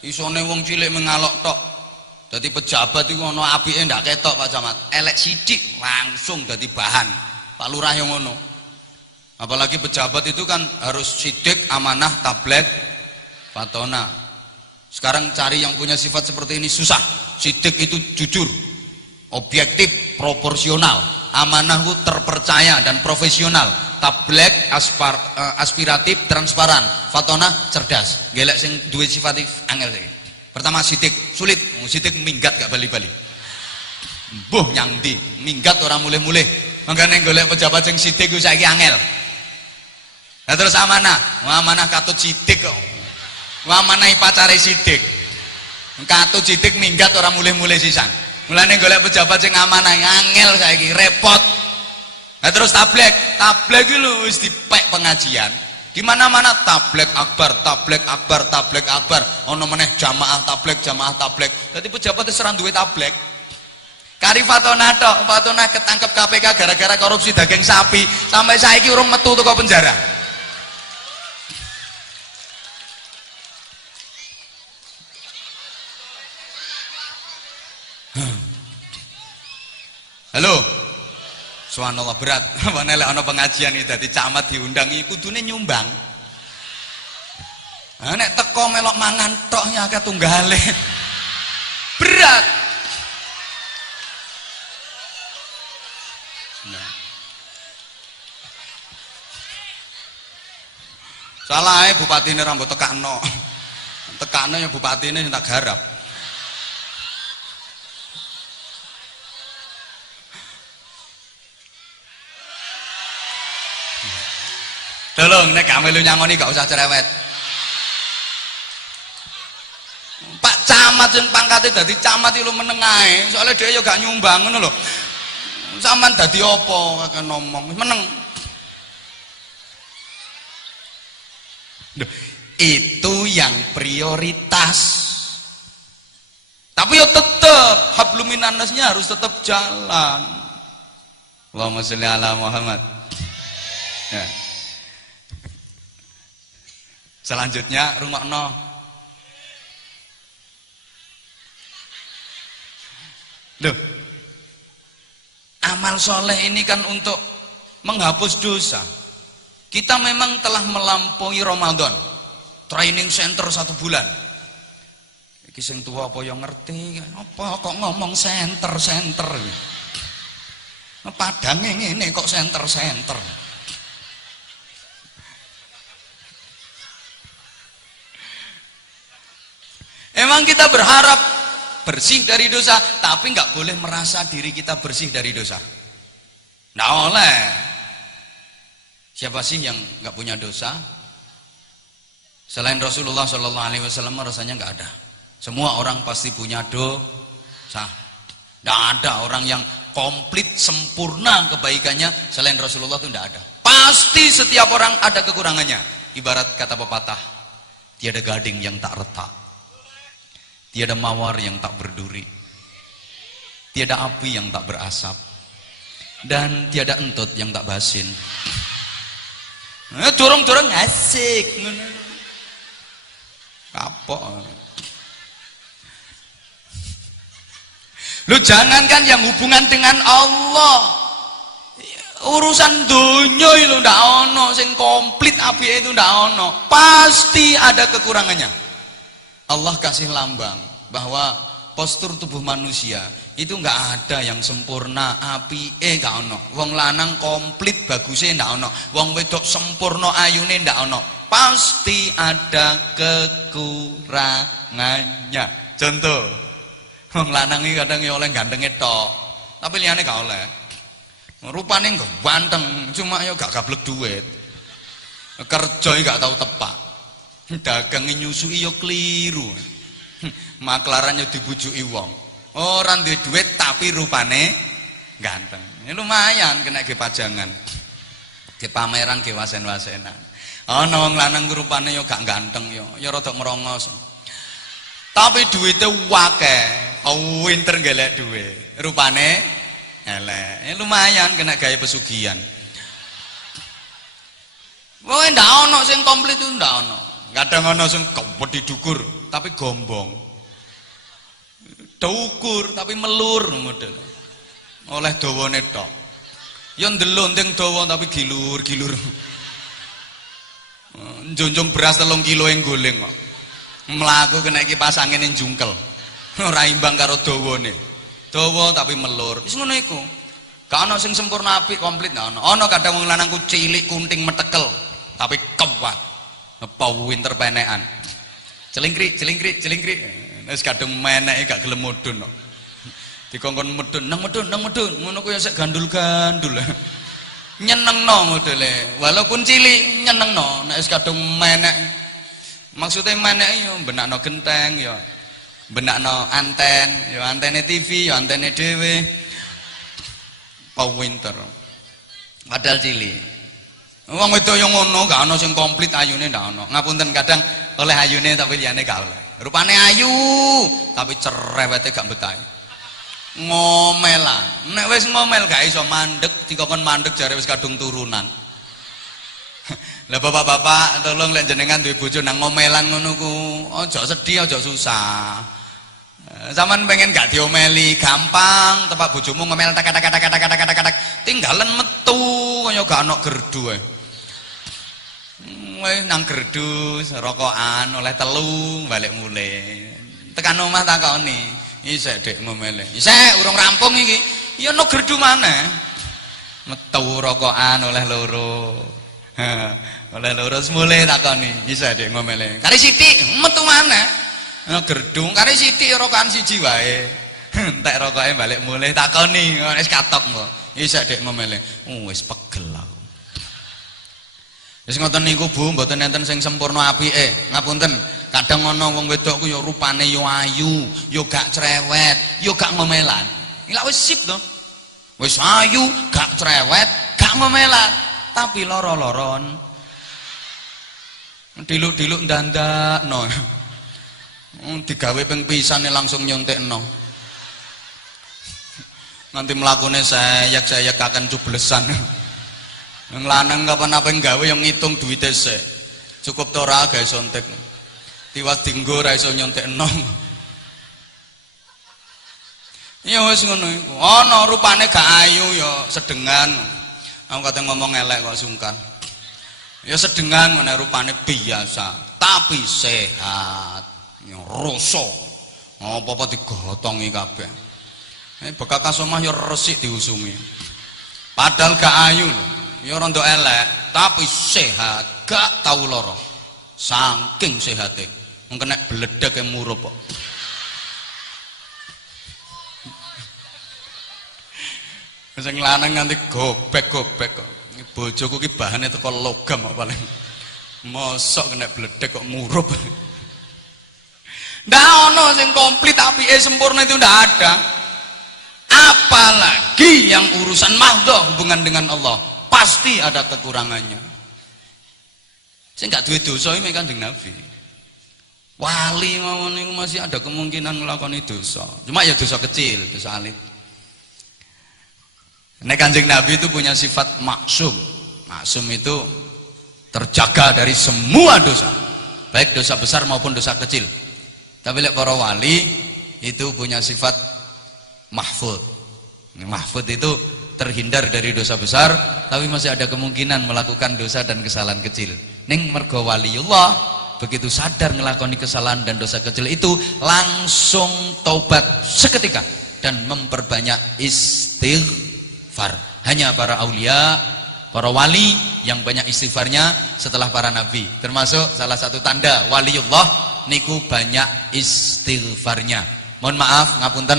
Isone wong cilik mengalok tok. Dadi pejabat iku ana apike ndak ketok Pak Camat. Elek sithik langsung dadi bahan. Pak Lurah yang ngono. Apalagi pejabat itu kan harus sidik, amanah, tablet, fatona. Sekarang cari yang punya sifat seperti ini susah. Sidik itu jujur, objektif, proporsional. Amanah itu terpercaya dan profesional. Tablet aspiratif, transparan. Fatona cerdas. Gelek sing duwe sifat angel iki. Pertama sidik, sulit. Sidik minggat gak bali-bali. Mbuh nyang ndi? Minggat ora mulih-mulih. Mangkane golek pejabat sing sidik ku saiki angel. Nah terus amanah. Amanah katut sidik kok. Amanahi pacare sidik. Katut sidik minggat ora mulih-mulih sisan. Mulane golek pejabat sing amanah angel saiki, repot. Nah terus tablet iki lho wis dipek pengajian. Di mana-mana tablet akbar, tablet akbar, tablet akbar. Ono meneh jamaah tablet. Dadi pejabat wis ora duwe tablet. Kari Fatona tok, Fatona ketangkep KPK gara-gara korupsi daging sapi, sampai saiki urung metu teko penjara. Halo. Subhanallah berat. Mana lek ana pengajian iki dadi camat diundang iki kudune nyumbang. Nah, nek teko melok mangan tok ya akeh tunggale. Berat. Nah. Salah ae bupatine rambut tekakno. Tekakno ya bupatine sing tak garap. Tolong nek kamu lu nyangoni gak usah cerewet. Pak camat yang pangkatnya dadi camat itu menengae, soalnya dia juga gak nyumbang ngono lho. Sampean dadi apa kakek ngomong meneng. Itu yang prioritas. Tapi ya tetep hablum minannasnya harus tetap jalan. Allahumma sholli ala Muhammad. Ya. Selanjutnya rungokno. Loh. Amal soleh ini kan untuk menghapus dosa. Kita memang telah melampaui Ramadan. Training center 1 bulan. Iki sing tua apa yang ngerti? Apa kok ngomong center? Padang ngene kok center. Emang kita berharap bersih dari dosa, tapi nggak boleh merasa diri kita bersih dari dosa. Nggak oleh. Siapa sih yang nggak punya dosa? Selain Rasulullah SAW rasanya nggak ada. Semua orang pasti punya dosa. Nggak ada orang yang komplit sempurna kebaikannya selain Rasulullah itu nggak ada. Pasti setiap orang ada kekurangannya. Ibarat kata pepatah, tiada gading yang tak retak. Tiada mawar yang tak berduri, tiada api yang tak berasap, dan tiada entut yang tak basin. Dorong-dorong asik, kapok. Lu jangankan yang hubungan dengan Allah, Urusan dunia itu ndak ono sing komplit apike itu ndak ono. Pasti ada kekurangannya. Allah kasih lambang bahwa postur tubuh manusia itu nggak ada yang sempurna apike nggak ono. Wong lanang komplit bagusnya ndak ono. Wong wedok sempurna ayune ndak ono. Pasti ada kekurangannya. Contoh, wong lanang iki kadang ya oleh gantenge tok, tapi liyane gak oleh. Rupane nggak ganteng, cuma ya gak gablek duit. Kerja gak tahu tepak. Dagang nyusui yo keliru. Maklarannya dibujuki wong. Orang duwe duit tapi rupane ganteng. Ya lumayan kena ge pajangan. Ge pameran ge wasen-wasenan. Ana wong lanang rupane yo gak ganteng yo, ya rada merongos. Tapi duitnya wakeh, winter golek duit. Rupane elek, lumayan kena gaya pesugihan. Wah, ndak ono sing komplit itu ndak ono. Kadang ono sing wedi dukur tapi gombong. Dukur tapi melur model. Oleh dawane tok. Ya ndelondeng dawa tapi gilur-gilur. Njunjung beras 3 kilo yang goleng kok. Mlaku kena kipas angin yang jungkel. Ora imbang karo dawane. Dawa tapi melur. Wis ngono iku. Gak ana sing sempurna apik komplit gak ana. Ana kadang wong lanang ku cilik kunting metekel tapi kuat. Apa winter penekan. Celingkrik. Wis kadung meneke gak gelem mudhun kok. Dikongkon mudhun, nang mudhun. Ngono ku ya sik gandul-gandul. Nyenengno modele. Walaupun cilik nyenengno, nek wis kadung menek. Maksudnya menek yo benakno genteng yo. Benakno anten, yo antene TV, yo antene dhewe. Winter. Padahal cilik. Wong wedok yo ngono, gak ana sing komplit ayune ndak ana. Ngapunten kadang oleh ayune tapi liyane gak oleh. Rupane ayu, tapi cerewete gak betah. Ngomelan. Nek wis ngomel gak iso mandeg, dikokon mandeg jare wis kadung turunan. Lah bapak-bapak tolong lek jenengan duwe bojo nang ngomelan ngono ku, aja sedih, aja susah. Zaman pengen gak diomeli gampang, tepak bojomu ngomel tak tinggalan metu kaya gak ana gerdu ae. Wis nang gerdu rokokan oleh telu balik mulih. Tekan omah takoni, "Isek Dik ngomele." "Isek urung rampung iki." "Ya no gerdu maneh." Metu rokokan oleh loro. Oleh loro semule takoni, "Isek Dik ngomele." "Kari sithik metu maneh." Gerdung kare sithik rokokan siji wae. Entek rokoke balik mulih takoni wis katok kok. Isek Dik ngomele. Wis pegel aku. Wis ngoten niku Bu, mboten enten sing sempurna apike. Ngapunten, kadang ana wong wedok ku ya rupane ya ayu, ya gak cerewet, ya gak ngomelan. Lha wis sip to. Wis ayu, gak cerewet, gak ngomelan, tapi loro-loron. Diluk-diluk ndandakno. Digawe ping pisane langsung nyontekno. Nanti mlakune sayek akan cublesan. Yang lanang kapan apa gawe yang ngitung duwite sik. Cukup to ora gawe sontek. Tiwas dinggo ra iso nyontekno. Ya wis ngono iku. Ana rupane gak ayu ya sedengan. Aku kate ngomong elek kok sungkan. Ya sedengan ngene rupane biasa, tapi sehat. Ya rasa apa-apa digotongi kabeh. Bekakas omah ya resik diusungi. Padahal gak ayu lho, ya rada elek, tapi sehat, gak tau lara. Saking sehate, wong kena bledek e murup kok. Sing lanang nganti gobek-gobek kok. Bojoku ki bahane teko logam kok paling. Mosok kena bledek kok murup. Ndak ono sing komplit apike sempurna itu ndak ada. Apalagi yang urusan mahdhah hubungan dengan Allah, pasti ada kekurangannya. Sing gak duwe dosa iki Kanjeng Nabi. Wali mawon niku masih ada kemungkinan nglakoni dosa. Cuma ya dosa kecil, dosa alit. Nek Kanjeng Nabi itu punya sifat maksum. Maksum itu terjaga dari semua dosa, baik dosa besar maupun dosa kecil. Tapi lek para wali itu punya sifat mahfud. Mahfud itu terhindar dari dosa besar, tapi masih ada kemungkinan melakukan dosa dan kesalahan kecil. Ning mergo waliullah begitu sadar ngelakoni kesalahan dan dosa kecil itu langsung taubat seketika dan memperbanyak istighfar. Hanya para aulia, para wali yang banyak istighfarnya setelah para nabi. Termasuk salah satu tanda waliullah niku banyak istighfarnya. Mohon maaf ngapunten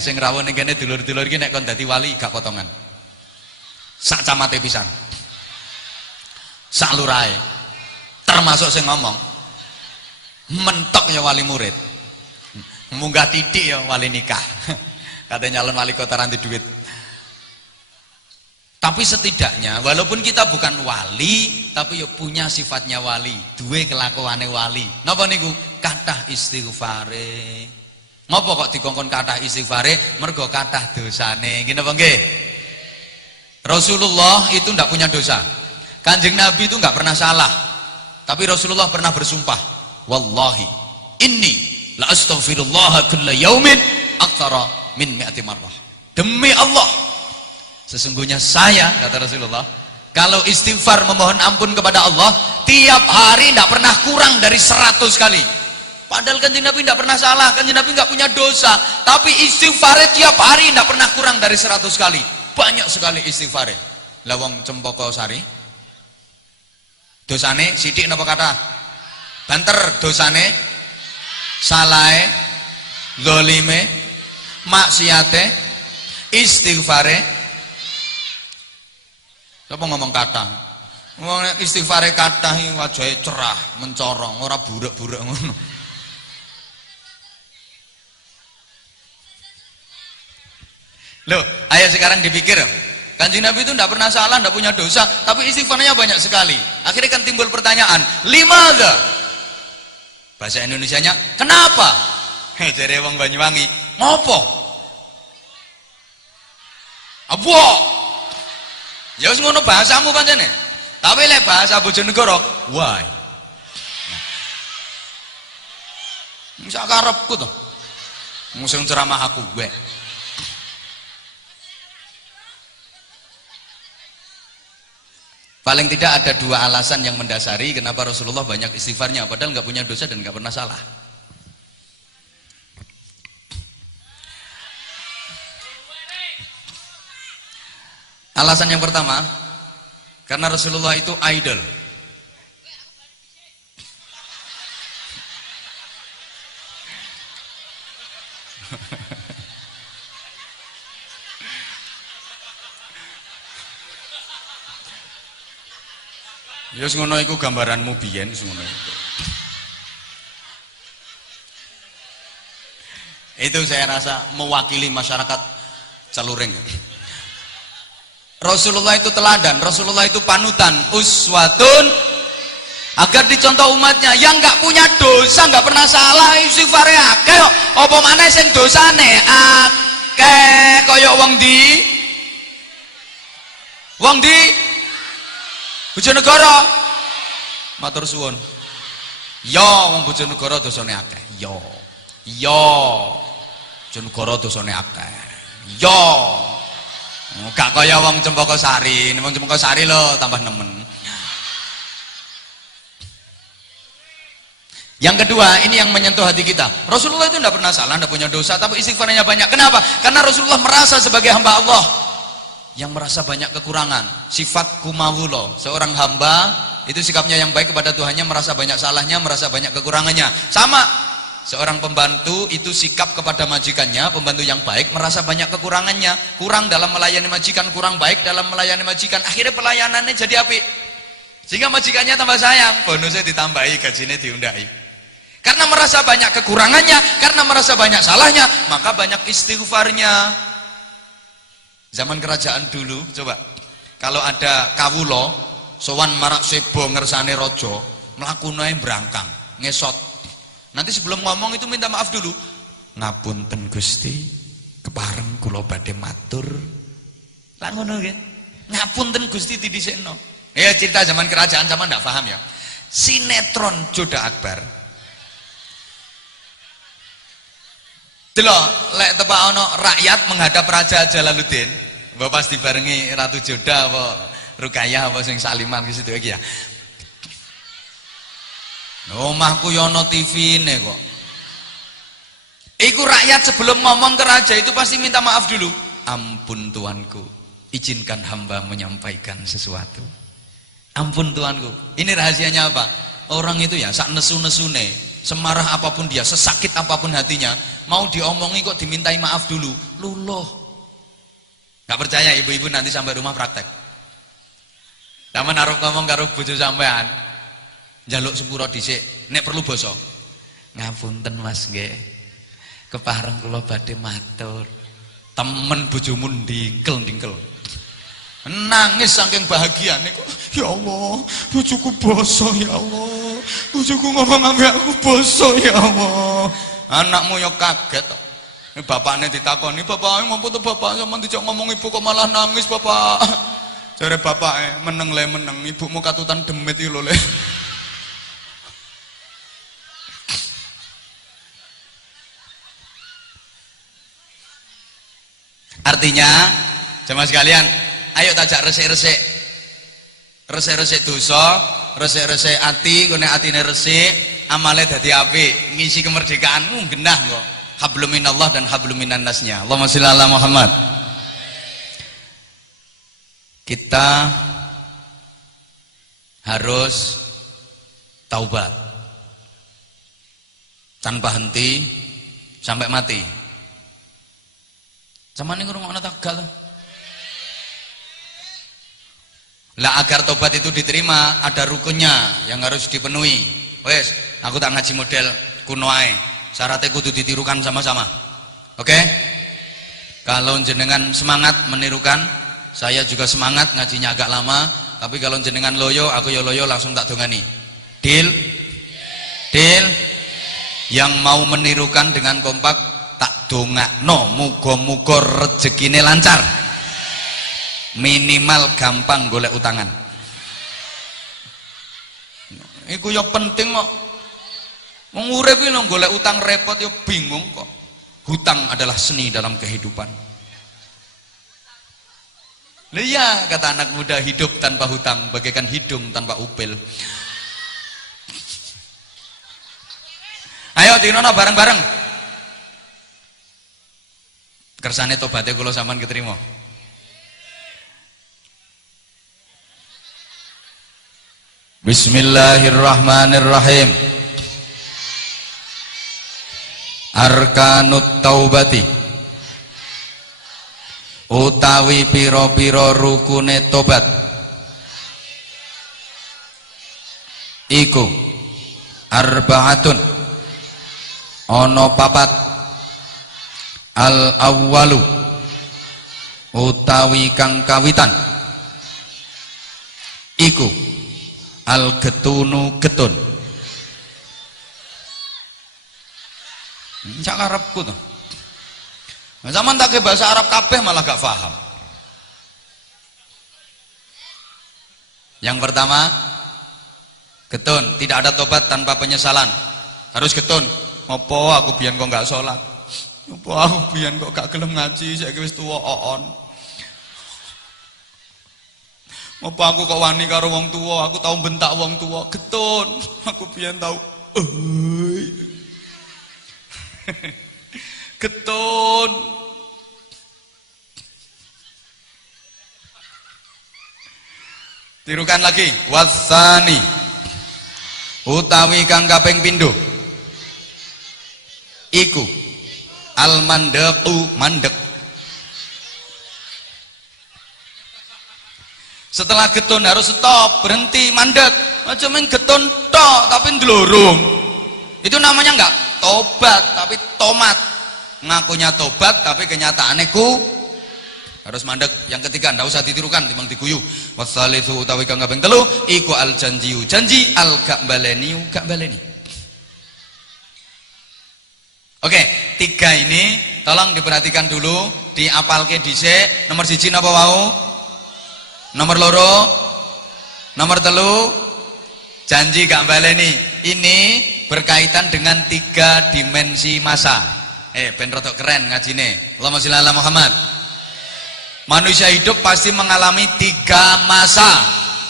sing rawuh ning kene dulur-dulur iki nek kon dadi wali gak potongan. Sak camate pisan. Sak lurahe. Termasuk sing ngomong mentok ya wali murid. Munggah titik ya wali nikah. Katanya nyalon wali kota ranti duit. Tapi setidaknya walaupun kita bukan wali tapi ya punya sifatnya wali, duwe kelakuane wali. Napa niku? Kathah istighfare. Ngopo kok dikongkon kathah istighfare? Mergo kathah dosane. Nggih napa nggih? Rasulullah itu ndak punya dosa. Kanjeng Nabi itu nggak pernah salah. Tapi Rasulullah pernah bersumpah, wallahi inni la astaghfirullah kulla yaumin aktsara min mi'ati marrah. Demi Allah, sesungguhnya saya, kata Rasulullah, kalau istighfar memohon ampun kepada Allah tiap hari tidak pernah kurang dari 100 kali. Padahal kanjeng Nabi tidak pernah salah, kanjeng Nabi nggak punya dosa, tapi istighfarnya tiap hari tidak pernah kurang dari 100 kali. Banyak sekali istighfarnya. Lawang Cempaka Sari dosane sidik napa kata? Banter dosane, salahe, zalime, maksiate, istighfare. Sapa ngomong kata? Wong nek istighfare kathah iki wajahe cerah, mencorong, ora buruk-buruk ngono. Loh, ayo sekarang dipikir. Kanjeng Nabi itu tidak pernah salah, tidak punya dosa, tapi istighfarnya banyak sekali. Akhirnya kan timbul pertanyaan, limadha? Bahasa Indonesianya, kenapa? Jare wong Banyuwangi, ngopo? Apa? Ya wis ngono bahasamu pancene. Tapi lek bahasa Bojonegoro, why? Sak karepku to. Musim ceramah aku gue. Paling tidak ada 2 alasan yang mendasari kenapa Rasulullah banyak istighfarnya, padahal nggak punya dosa dan nggak pernah salah. Alasan yang pertama, karena Rasulullah itu idol. Ya ngono iku gambaranmu biyen ngono itu. Itu saya rasa mewakili masyarakat Celuring. Rasulullah itu teladan, Rasulullah itu panutan, uswatun, agar dicontoh umatnya yang nggak punya dosa, nggak pernah salah, istighfare akeh kok. Apa maneh sing dosane akeh kaya wong di Bojonegoro. Matur suwun. Ya wong Bojonegoro dosane akeh. Ya. Bojonegoro dosane akeh. Ya. Gak kaya wong Cempaka Sari. Wong Cempaka Sari lho tambah nemen. Yang kedua, ini yang menyentuh hati kita. Rasulullah itu tidak pernah salah, tidak punya dosa, tapi istighfarnya banyak. Kenapa? Karena Rasulullah merasa sebagai hamba Allah yang merasa banyak kekurangan. Sifat kumawulo, seorang hamba itu sikapnya yang baik kepada Tuhannya, merasa banyak salahnya, merasa banyak kekurangannya. Sama seorang pembantu itu sikap kepada majikannya, pembantu yang baik merasa banyak kekurangannya, kurang dalam melayani majikan, kurang baik dalam melayani majikan, akhirnya pelayanannya jadi apik, sehingga majikannya tambah sayang, bonusnya ditambahi, gajinya diundai. Karena merasa banyak kekurangannya, karena merasa banyak salahnya, maka banyak istighfarnya. Zaman kerajaan dulu, coba kalau ada kawulo sowan marak sebo ngersane rojo, mlakunae brangkang, ngesot. Nanti sebelum ngomong itu minta maaf dulu. Ngapunten Gusti, kepareng kula badhe matur. Lah ngono nggih. Ngapunten Gusti didhisikno. Ya cerita zaman kerajaan sama ndak paham ya. Sinetron Joda Akbar. Delok lek tepak ana rakyat menghadap Raja Jalaluddin. Mbok pas dibarengi Ratu Joda apa Rukayah apa sing saliman ki situ iki ya. Omahku yo ono TV-ne kok. Iku rakyat sebelum ngomong ke raja itu pasti minta maaf dulu. Ampun tuanku, izinkan hamba menyampaikan sesuatu. Ampun tuanku. Ini rahasianya apa? Orang itu ya sak nesu-nesune, semarah apapun dia, sesakit apapun hatinya, mau diomongi kok dimintai maaf dulu. Luluh. Gak percaya ibu-ibu nanti sampai rumah praktek. Taman arep ngomong karo bojo sampean. Njaluk sepuro dhisik, nek perlu basa. Ngapunten Mas nggih. Kepareng kula badhe matur. Temen bojomu ndingkel-ndingkel. Nangis saking bahagiane kok. Ya Allah, bojoku basa ya Allah. Bojoku ngomong ambek aku basa ya Allah. Anakmu yo kaget kok. Bapakne ditakoni, "Bapak, ngopo to Bapak sampean dijak ngomong ibu kok malah nangis, Bapak?" Jare bapake, "Meneng le meneng, ibumu katutan demit iki lho le." Artinya, jemaah sekalian, ayo tajak resik-resik. Resik-resik dosa, resik-resik ati, kene atine resik, amale dadi apik, ngisi kemerdekaanmu genah kok. Hablum minallah dan hablum minan nasnya. Allahumma shalli ala Muhammad. Kita harus taubat tanpa henti sampai mati. Sama ini ngurung ana Tegal. Lah agar tobat itu diterima ada rukunnya yang harus dipenuhi. Wes, aku tak ngaji model kuno ae. Syaratnya kudu ditirukan sama-sama. Oke? Kalau jenengan semangat menirukan, saya juga semangat ngajinya agak lama, tapi kalau jenengan loyo, aku yo loyo langsung tak dongani. Deal? Deal? Yang mau menirukan dengan kompak tak dongakno, muga-muga rezekine lancar. Minimal gampang golek utangan. Iku yo penting kok. Wong urip iki lho golek utang repot yo bingung kok. Hutang adalah seni dalam kehidupan. Iya kata anak muda, hidup tanpa hutang bagaikan hidung tanpa upil. Ayo dinono bareng-bareng. Kersane tobaté kula sampean ketrima. Bismillahirrahmanirrahim. Arkanut taubati utawi piro-piro rukune tobat iku arbaatun ono papat. Al awwalu utawi kang kawitan iku al getunu getun. Sak karepku to. Zaman tak ke bahasa Arab kabeh malah gak paham. Yang pertama, getun, tidak ada tobat tanpa penyesalan. Harus getun. Opo aku biyen kok gak sholat? Opo aku biyen kok gak gelem ngaji, saiki wis tuwa oon. Opo aku kok wani karo wong tuwa, aku tau bentak wong tuwa. Getun, aku biyen tau. Getun. Tirukan lagi. Wasani utawi kang kaping pindho iku al mandeku mandek. Setelah getun harus stop, berhenti, mandek. Aja main getun tok tapi ndlorong. Itu namanya enggak tobat tapi tomat. Ngakunya tobat tapi kenyataannya harus mandek. Yang ketiga ndak usah ditirukan timbang diguyu. Wasalisu utawi kang kaping telu iku al janjiu janji al gak baleni gak baleni. Oke, tiga ini tolong diperhatikan dulu, diapalke dhisik. Nomor 1 napa wau? Nomor loro, nomor telu janji gak baleni. Ini berkaitan dengan 3 dimensi masa. Ben rodok keren ngajine. Allahumma sholli ala Muhammad. Manusia hidup pasti mengalami 3 masa.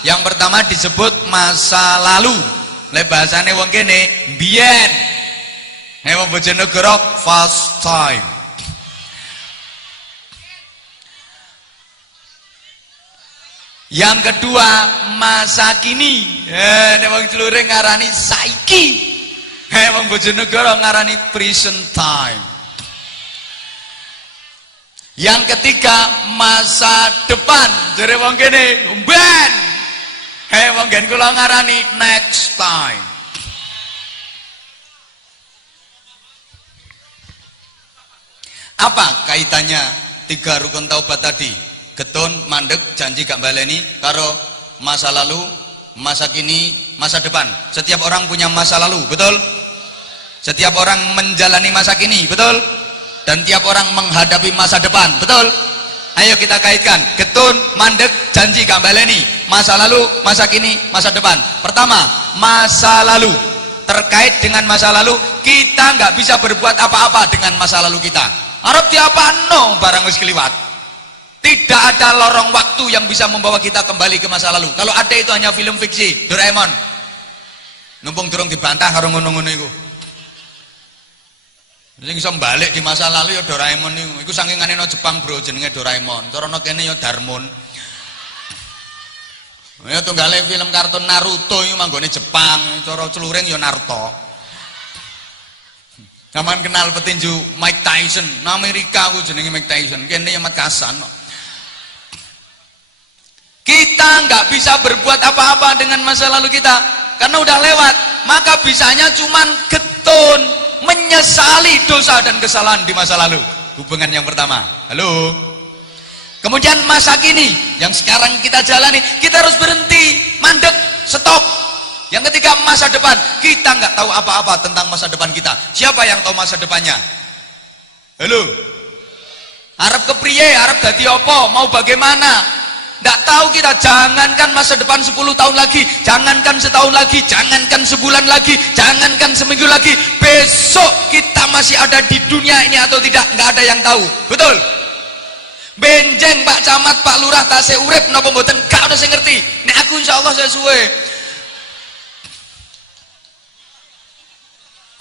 Yang pertama disebut masa lalu. Lek bahasane wong kene biyen. Nek wong Bojonegoro first time. Yang kedua masa kini. Nek wong Celuring ngarani saiki. Nek wong Bojonegoro ngarani present time. Yang ketiga masa depan. Jare wong kene ben. Wong gen kula ngarani next time. Apa kaitannya 3 rukun taubat tadi? Getun, mandek, janji gak baleni karo masa lalu, masa kini, masa depan. Setiap orang punya masa lalu, betul? Setiap orang menjalani masa kini, betul? Dan tiap orang menghadapi masa depan, betul? Ayo kita kaitkan, getun, mandek, janji gak baleni, masa lalu, masa kini, masa depan. Pertama, masa lalu. Terkait dengan masa lalu, kita nggak bisa berbuat apa-apa dengan masa lalu kita. Arep diapano barang wis kliwat. Tidak ada lorong waktu yang bisa membawa kita kembali ke masa lalu. Kalau ada itu hanya film fiksi, Doraemon. Numpung durung dibantah karo ngono-ngono iku. Sing iso balik di masa lalu ya Doraemon niku. Iku sangingane no Jepang, Bro, jenenge Doraemon. Cara no kene ya Darmon. Ya tunggale film kartun Naruto iku manggone Jepang, cara Celuring ya Naruto. Zaman kenal petinju Mike Tyson, nang Amerika ku jenenge Mike Tyson. Kene ya Makassar. Kita nggak bisa berbuat apa-apa dengan masa lalu kita karena udah lewat. Maka bisanya cuman getun, menyesali dosa dan kesalahan di masa lalu. Hubungan yang pertama. Halo. Kemudian masa kini yang sekarang kita jalani, kita harus berhenti, mandek, stop. Yang ketiga masa depan, kita nggak tahu apa-apa tentang masa depan kita. Siapa yang tahu masa depannya? Halo. Arep kepriye, arep dadi apa, mau bagaimana? Nggak tahu kita. Jangankan masa depan 10 tahun lagi, jangankan setahun lagi, jangankan sebulan lagi, jangankan seminggu lagi, besok kita masih ada di dunia ini atau tidak, nggak ada yang tahu. Betul? Benjeng Pak Camat, Pak Lurah tasih urip napa mboten, gak ono sing ngerti. Nek aku insyaallah sesuai.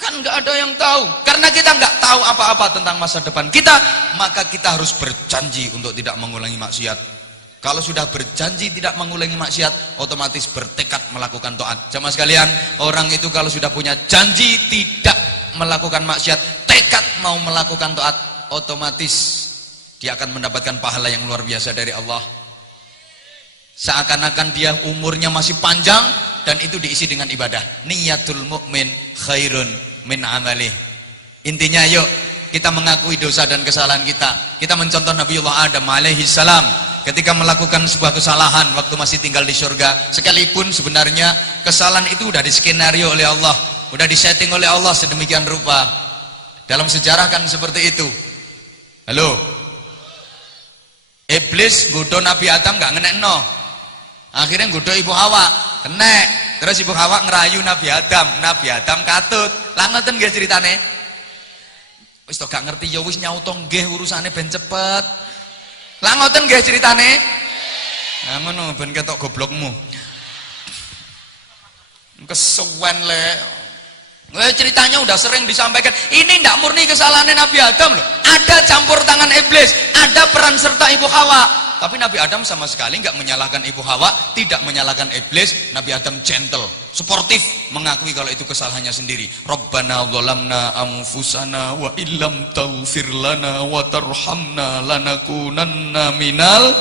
Kan nggak ada yang tahu. Karena kita nggak tahu apa-apa tentang masa depan kita, maka kita harus berjanji untuk tidak mengulangi maksiat. Kalau sudah berjanji tidak mengulangi maksiat, otomatis bertekad melakukan taat. Jamaah sekalian, orang itu kalau sudah punya janji tidak melakukan maksiat, tekad mau melakukan taat, otomatis dia akan mendapatkan pahala yang luar biasa dari Allah. Seakan-akan dia umurnya masih panjang dan itu diisi dengan ibadah. Niyatul mukmin khairun min amalih. Intinya yuk kita mengakui dosa dan kesalahan kita. Kita mencontoh Nabiullah Adam alaihi salam ketika melakukan sebuah kesalahan waktu masih tinggal di surga. Sekalipun sebenarnya kesalahan itu udah diskenario oleh Allah, udah disetting oleh Allah sedemikian rupa. Dalam sejarah kan seperti itu. Halo. Iblis nggodha Nabi Adam gak ngenekno. Akhirnya nggodha Ibu Hawa, kenek. Terus Ibu Hawa ngerayu Nabi Adam. Nabi Adam katut. Lah ngoten nggih ceritane. Wis to gak ngerti ya wis nyauto nggih urusane ben cepet. Lah ngoten nggih ceritane. Lah ngono ben ketok goblokmu. Kesuwen le. Ceritanya udah sering disampaikan. Ini ndak murni kesalahan Nabi Adam loh. Ada campur tangan iblis, ada peran serta Ibu Hawa. Tapi Nabi Adam sama sekali nggak menyalahkan Ibu Hawa, tidak menyalahkan iblis. Nabi Adam gentle, sportif, mengakui kalau itu kesalahannya sendiri. Rabbana dzalamna anfusana wa illam taghfir lana wa tarhamna lanakunanna minal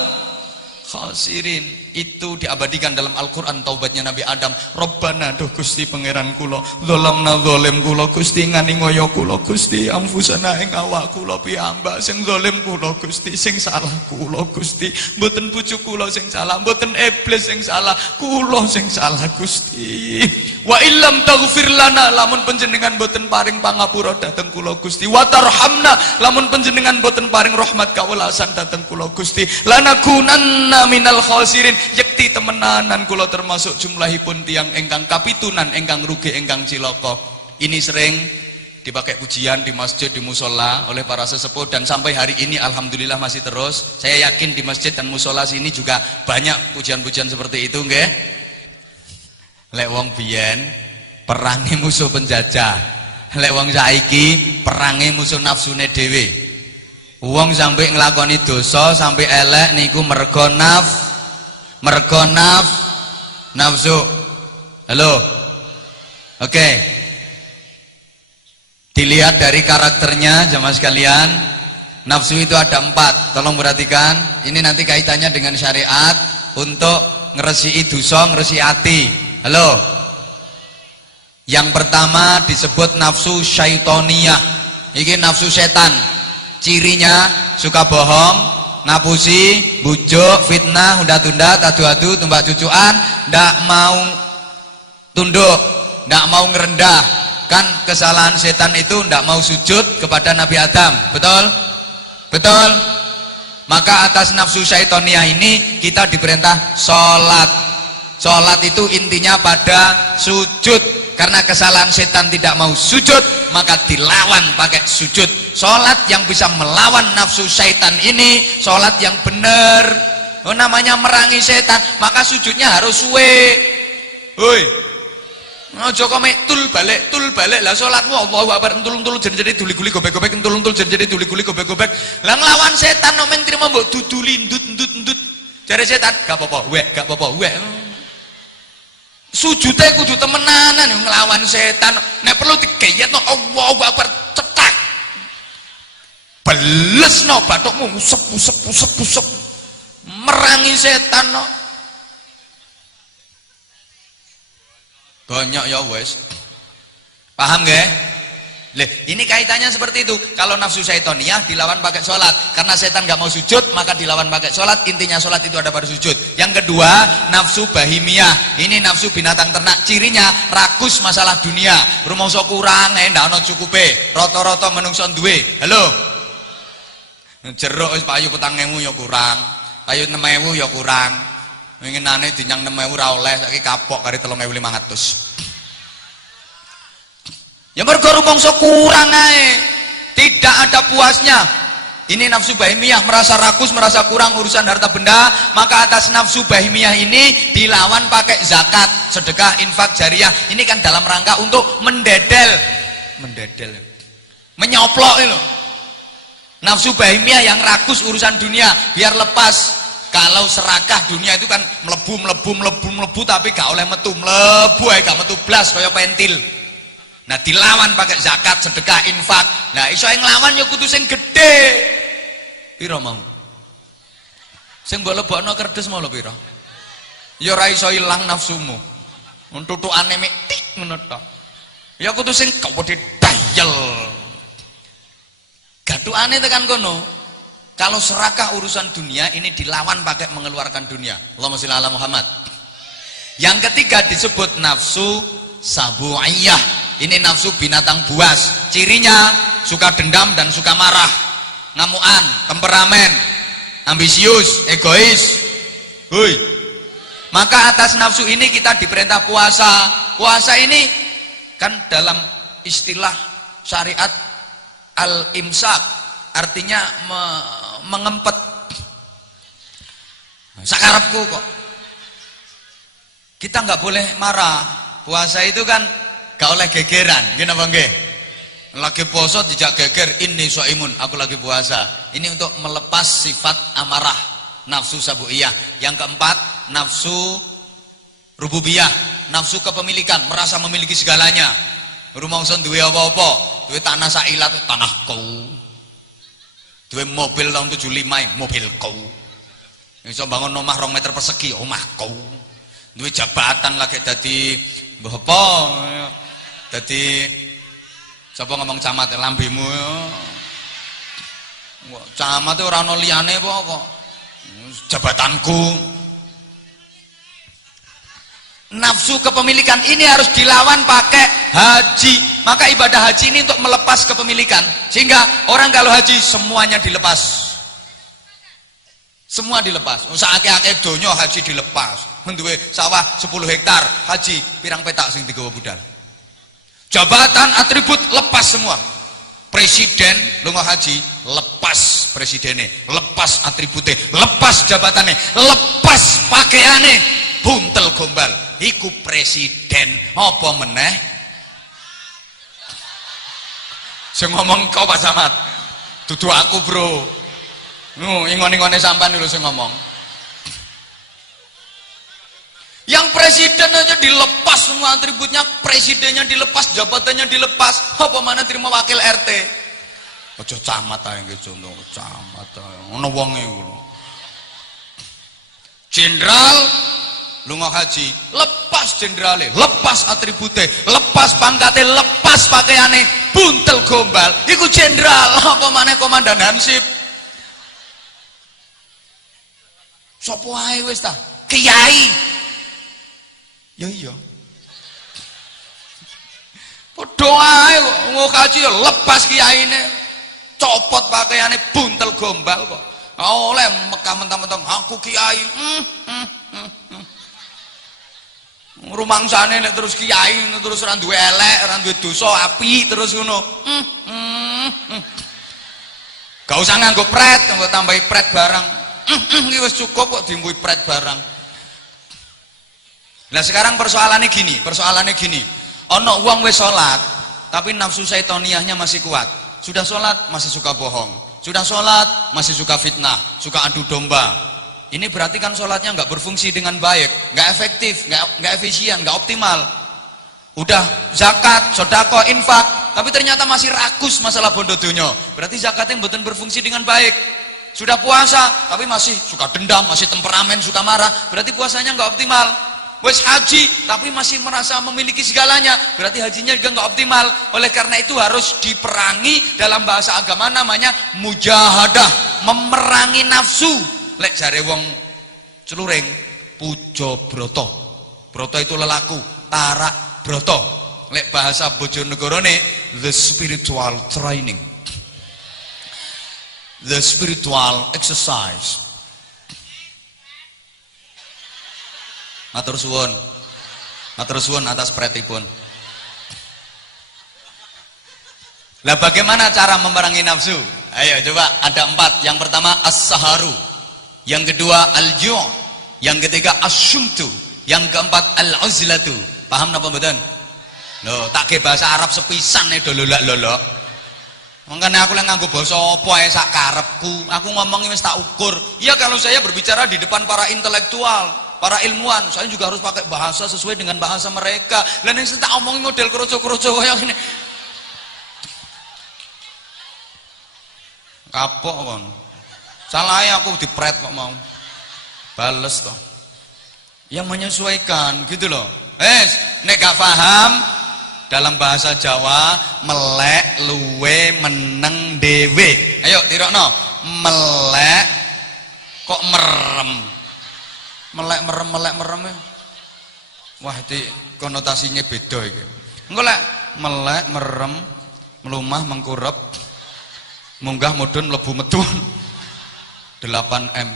khasirin. Itu diabadikan dalam Al-Quran taubatnya Nabi Adam. Rabbana duh Gusti pangeran kula, dzalamna zalim kula Gusti, ngani ngoyo kula Gusti, anfusana ing awak kula piyambak sing zalim kula Gusti, sing salah kula Gusti, mboten bojo kula sing salah, mboten iblis sing salah, kula sing salah Gusti. Wa illam taghfir lana, lamun panjenengan mboten paring pangapura dhateng kula Gusti, wa tarhamna, lamun panjenengan mboten paring rahmat kawelasan dhateng kula Gusti, lanakunanna minal khasirin. Yekti temenanan kula termasuk jumlahipun tiang engkang kapitunan, engkang rugi, engkang cilaka. Ini sering dipakai pujian di masjid, di musola oleh para sesepuh, dan sampai hari ini alhamdulillah masih terus. Saya yakin di masjid dan musola sini juga banyak pujian-pujian seperti itu, nggih. Lek wong biyen perangi musuh penjajah, lek wong saiki perangi musuh nafsune dhewe. Wong sampai nglakoni dosa sampai elek niku mergo nafsu. Halo. Oke. Dilihat dari karakternya jamaah sekalian, nafsu itu ada 4. Tolong perhatikan, ini nanti kaitannya dengan syariat untuk ngeresiki dosa, ngeresiki hati. Halo. Yang pertama disebut nafsu syaitoniyah. Ini nafsu setan. Cirinya suka bohong, ngapusi, bujuk, fitnah, undat-undat, adu-adu, tumbak cucuan, ndak mau tunduk, ndak mau ngerendah. Kan kesalahan setan itu ndak mau sujud kepada Nabi Adam. Betul? Betul? Maka atas nafsu syaitoniyah ini kita diperintah sholat. Sholat itu intinya pada sujud. Karena kesalahan setan tidak mau sujud, maka dilawan pakai sujud. Sholat yang bisa melawan nafsu syaitan ini sholat yang benar. Oh, namanya merangi setan, maka sujudnya harus suwe. Hoi, ojo kome tul balik lah sholatmu Allahu Akbar entul jadi duli-guli gobek-gobek entul jadi duli-guli gobek-gobek. Lah nglawan setan no meng trimo mbok duduli ndut. Jare setan gak apa-apa wek. Sujute kudu temenanan nglawan setan. Nek perlu digeyetno Allahu Akbar cetak. Belesno bathukmu usep. Merangi setan no. Banyak ya wes. Paham gak? Ini kaitannya seperti itu. Kalau nafsu syaitoniyah dilawan pakai sholat. Karena setan gak mau sujud, maka dilawan pakai sholat. Intinya sholat itu ada pada sujud. Yang kedua, nafsu bahimiyah. Ini nafsu binatang ternak. Cirinya rakus masalah dunia. Rumangsa kurang, ndak ana cukupe. Rata-rata menungso duwe. Halo. Jeruk wis payu 4.000 ya kurang. Payu 6.000 ya kurang. Winginane dinyang 6.000 ra oleh, saiki kapok kari 3.500. Ya mergo rumangsa kurang ae. Tidak ada puasnya. Ini nafsu bahimiyah, merasa rakus, merasa kurang urusan harta benda, maka atas nafsu bahimiyah ini dilawan pakai zakat, sedekah, infak, jariyah. Ini kan dalam rangka untuk mendedel. Menyoplok itu. Nafsu bahimiyah yang rakus urusan dunia biar lepas. Kalau serakah dunia itu kan melebu tapi gak oleh metu, melebu ae gak metu blas kaya pentil. Nah dilawan pakai zakat, sedekah, infak. Nah iso nglawan ya kudu sing gedhe. Pira mau? Sing mbok lebokno kerdes mau lho pira? Ya ora iso ilang nafsumu. Tutukane mek tik ngono tok. Ya kudu sing gede dayel. Gathukane tekan kono. Kalau serakah urusan dunia ini dilawan pakai mengeluarkan dunia. Allahumma sholli ala Muhammad. Yang ketiga disebut nafsu sabu'iyah. Ini nafsu binatang buas. Cirinya suka dendam dan suka marah, ngamuan, temperamen, ambisius, egois. Hui. Maka atas nafsu ini kita diperintah puasa. Puasa ini kan dalam istilah syariat al-imsak, artinya mengempet. Sakarepku kok. Kita nggak boleh marah. Puasa itu kan gak oleh gegeran, gini apa nggih? Lagi puasa dijak geger, ini shaimun, aku lagi puasa. Ini untuk melepas sifat amarah, nafsu sabu'iyah. Yang keempat, nafsu rububiyah, nafsu kepemilikan, merasa memiliki segalanya. Rumangsa duwe apa-apa, duwe tanah sailat, tanahku. Duwe mobil tahun 75, mobilku. Iso bangun omah 2 meter persegi, omahku. Duwe jabatan lagi dadi apa? Dadi sapa ngomong camat lambemu ya. Camat ora ana liyane apa kok. Jabatanku. Nafsu kepemilikan ini harus dilawan pakai haji. Maka ibadah haji ini untuk melepas kepemilikan. Sehingga orang kalau haji semuanya dilepas. Semua dilepas. Saake-ake donya haji dilepas. Duwe sawah 10 hektar haji pirang petak sing digawa budal. Jabatan, atribut lepas semua. Presiden lunga haji, lepas presidennya, lepas atributnya, lepas jabatannya, lepas pakaiannya, buntel gombal. Iku presiden. Apa meneh? Sing ngomong kau Pak Samad. Dudu aku, Bro. Ingon-ingone sampean lho sing ngomong. Yang presiden aja dilepas semua atributnya, presidennya dilepas, jabatannya dilepas. Apa mana terima wakil RT? Aja camat ae nggih contoh, camat ae. Ono wonge ngono. Jenderal lunga haji, lepas jenderale, lepas atribute, lepas pangkate, lepas pakaiane, buntel gombal. Iku jenderal, apa mana komandan Hansip? Sopo ae wis ta? Kiai. Ya iya. Padha ae kok nggo kaji lepas kiyaine, copot pakaiane, buntel gombal kok. Oleh Mekah mentang-mentang aku kiai. Rumangsane nek terus kiai terus ora duwe elek, ora duwe dosa api terus ngono. Gak usah nganggo pret, nggo tambahi pret barang. Iki wis cukup kok dimbui pret barang. Nah sekarang persoalannya gini, ono wong wis sholat, tapi nafsu syaitoniahnya masih kuat. Sudah sholat masih suka bohong, sudah sholat masih suka fitnah, suka adu domba. Ini berarti kan sholatnya nggak berfungsi dengan baik, nggak efektif, nggak efisien, nggak optimal. Udah zakat, sodako, infak, tapi ternyata masih rakus masalah bondo dunyo. Berarti zakatnya mboten berfungsi dengan baik. Sudah puasa, tapi masih suka dendam, masih temperamen, suka marah. Berarti puasanya nggak optimal. Wes haji tapi masih merasa memiliki segalanya, berarti hajinya juga nggak optimal. Oleh karena itu harus diperangi, dalam bahasa agama namanya mujahadah, memerangi nafsu. Lek jare wong celuring pujo broto, broto itu lelaku, tarak broto. Lek bahasa bojonegarane the spiritual training, the spiritual exercise. Matur suwun atas pretipun. Lah bagaimana cara memerangi nafsu? Ayo coba, ada 4. Yang pertama as-saharu, yang kedua al-ju', yang ketiga as-syumtu, yang keempat al-uzlatu. Paham napa mboten? Lho, tak ke bahasa Arab sepisan nek do lolak-lolok. Mangkane aku lek nganggo basa apa ae sak karepku. Aku ngomongnya wis tak ukur. Iya kalau saya berbicara di depan para intelektual, para ilmuwan, saya juga harus pakai bahasa sesuai dengan bahasa mereka. Lah nek tak omongin model kroco-kroco kaya ngene. Kapok kon. Salah aku dipret kok mau. Bales toh. Yang menyesuaikan gitu loh. Nek gak paham dalam bahasa Jawa, melek luwe meneng dewe. Ayo tirokno. Melek kok merem. Melek merem ya. Wah itu konotasinya beda iki. Engko lek melek merem, melumah mengkurep, munggah mudhun mlebu metu. 8M.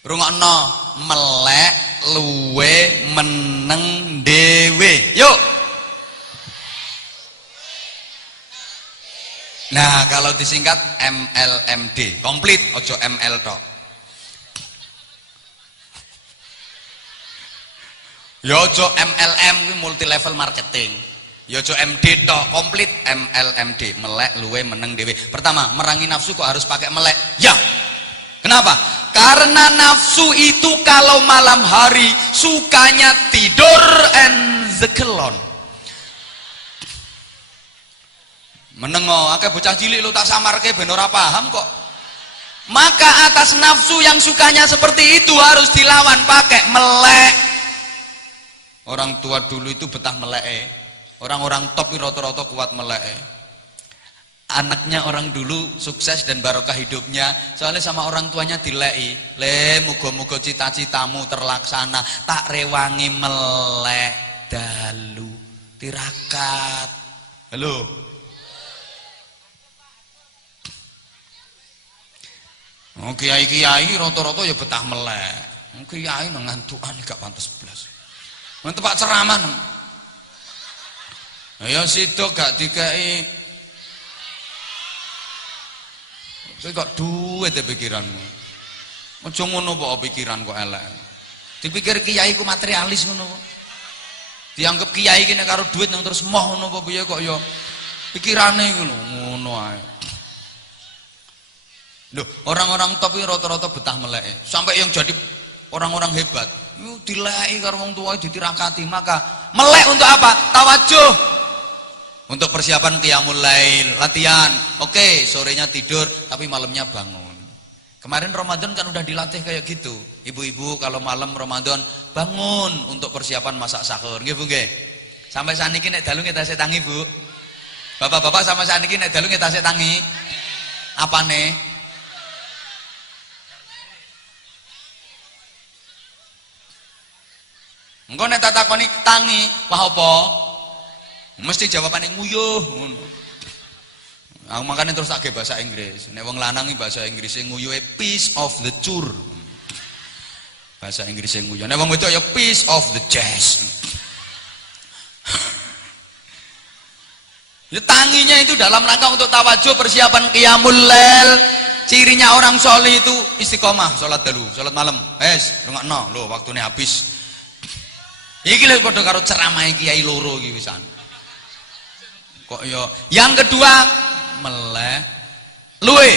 Rungokno, melek luwe meneng dewe. Yuk. Nah, kalau disingkat MLMD, komplit ojo ML tok. Ya ojo MLM kuwi multi level marketing. Ya ojo MD tok, komplit MLMD, melek luwe meneng dewe. Pertama, merangi nafsu kok harus pakai melek? Ya. Kenapa? Karena nafsu itu kalau malam hari sukanya tidur and zekelon. Menengo akeh bocah cilik lu tak samarke ben ora paham kok. Maka atas nafsu yang sukanya seperti itu harus dilawan pakai melek. Orang tua dulu itu betah melek. Orang-orang top rata-rata kuat melek. Anaknya orang dulu sukses dan barokah hidupnya soalnya sama orang tuanya dilei. Le muga-muga cita-citamu terlaksana, tak rewangi melek dalu tirakat. Halo. Oh, kiai-kiai rata-rata ya betah melek. Kiai nang ngantukan gak pantes blas. Mantep Pak ceramah nang. Ya situ gak dikei. Kowe kok duit e pikiranmu. Aja ngono kok pikiran kok elek. Dipikir kiai ku materialis ngono kok. Dianggap kiai ki nek karo duit nang terus moh ngono apa piye kok ya pikirane ngono ae. Loh, orang-orang top iki rata-rata betah meleke. Sampai yang jadi orang-orang hebat, dileki karo wong tuwa ditirakati, maka melek untuk apa? Tawajuh. Untuk persiapan qiyamul lail, latihan. Oke, sorenya tidur tapi malamnya bangun. Kemarin Ramadan kan udah dilatih kayak gitu. Ibu-ibu kalau malam Ramadan bangun untuk persiapan masak sahur. Nggih Bu nggih. Sampai saniki nek dalu ngetase tangi Bu. Bapak-bapak sama saniki nek dalu ngetase tangi. Apane? Engko nek tak takoni tangi, wah apa? Mesti jawabannya nguyuh ngono. Aku makane terus tak ge bahasa Inggris. Nek wong lanang iki bahasa Inggrise nguyuhe piece of the tour. Bahasa Inggrise nguyuh. Nek wong wedok ya piece of the jazz. Ya tanginya itu dalam rangka untuk tawajuh persiapan qiyamul lail. Cirinya orang soleh itu istiqomah, salat dalu, salat malam. Wes, rungokno lho waktune habis. Iki lho padha karo ceramahe kiai loro iki wisan. Kok ya. Yang kedua, meleh luwe,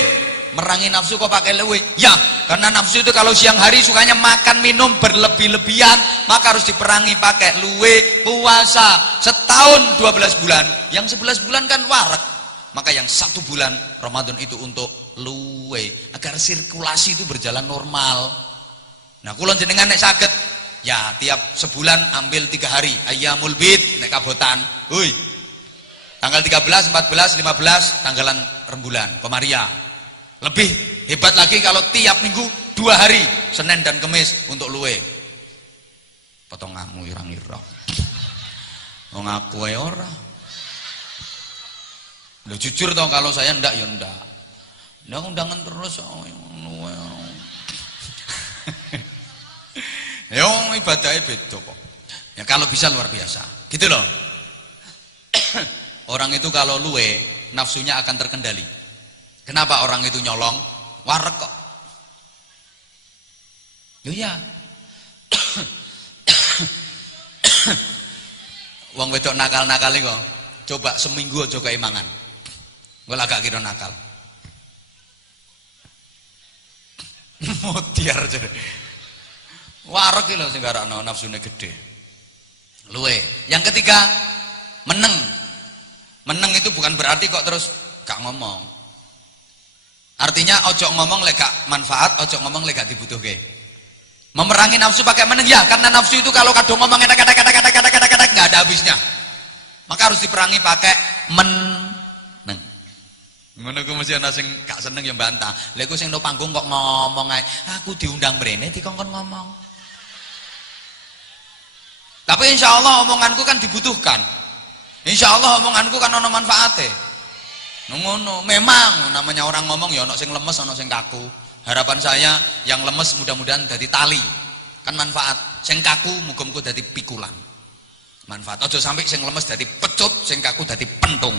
merangi nafsu kok pakai luwe. Ya, karena nafsu itu kalau siang hari sukanya makan minum berlebih-lebihan, maka harus diperangi pakai luwe. Puasa setahun 12 bulan, yang 11 bulan kan warak, maka yang 1 bulan Ramadan itu untuk luwe agar sirkulasi itu berjalan normal. Nah kulon jenengan nek saged ya tiap sebulan ambil 3 hari ayyamul bid nek kabotan. Hui, tanggal 13, 14, 15 tanggalan rembulan Komaria. Lebih hebat lagi kalau tiap minggu 2 hari Senin dan Kamis untuk luwe. Potonganmu irang-irang. Wong aku ae ora. Lho jujur toh kalau saya ndak ya ndak. Ndak undangan terus ngono. Ya ibadahnya beda kok. Ya kalau bisa luar biasa. Gitu loh. Orang itu kalau luwe nafsunya akan terkendali. Kenapa orang itu nyolong? Warek kok. Ya. Wong wedok nakal-nakal kok. Coba seminggu aja kaya mangan. Gue agak kira nakal. Mutiar jadi. Warek iki lho sing garakno nafsune gede. Luwe. Yang ketiga, meneng. Meneng itu bukan berarti kok terus gak ngomong. Artinya ojo ngomong lek gak manfaat, ojo ngomong lek gak dibutuhke. Memerangi nafsu pakai meneng ya, karena nafsu itu kalau kadung ngomong kata-kata nggak ada habisnya. Maka harus diperangi pakai meneng. Ngono ku mesti ana sing gak seneng ya bantah. Lha iku sing no panggung kok ngomong ae, aku diundang mrene dikongkon ngomong. Tapi insya Allah omonganku kan dibutuhkan. Insya Allah omonganku kan ono manfaate. Ngono, memang namanya orang ngomong ya ono sing lemes, ono sing kaku. Harapan saya yang lemes mudah-mudahan dadi tali. Kan manfaat. Sing kaku muga-muga dadi pikulan. Manfaat. Aja sampai sing lemes dadi pecut, sing kaku dadi pentung.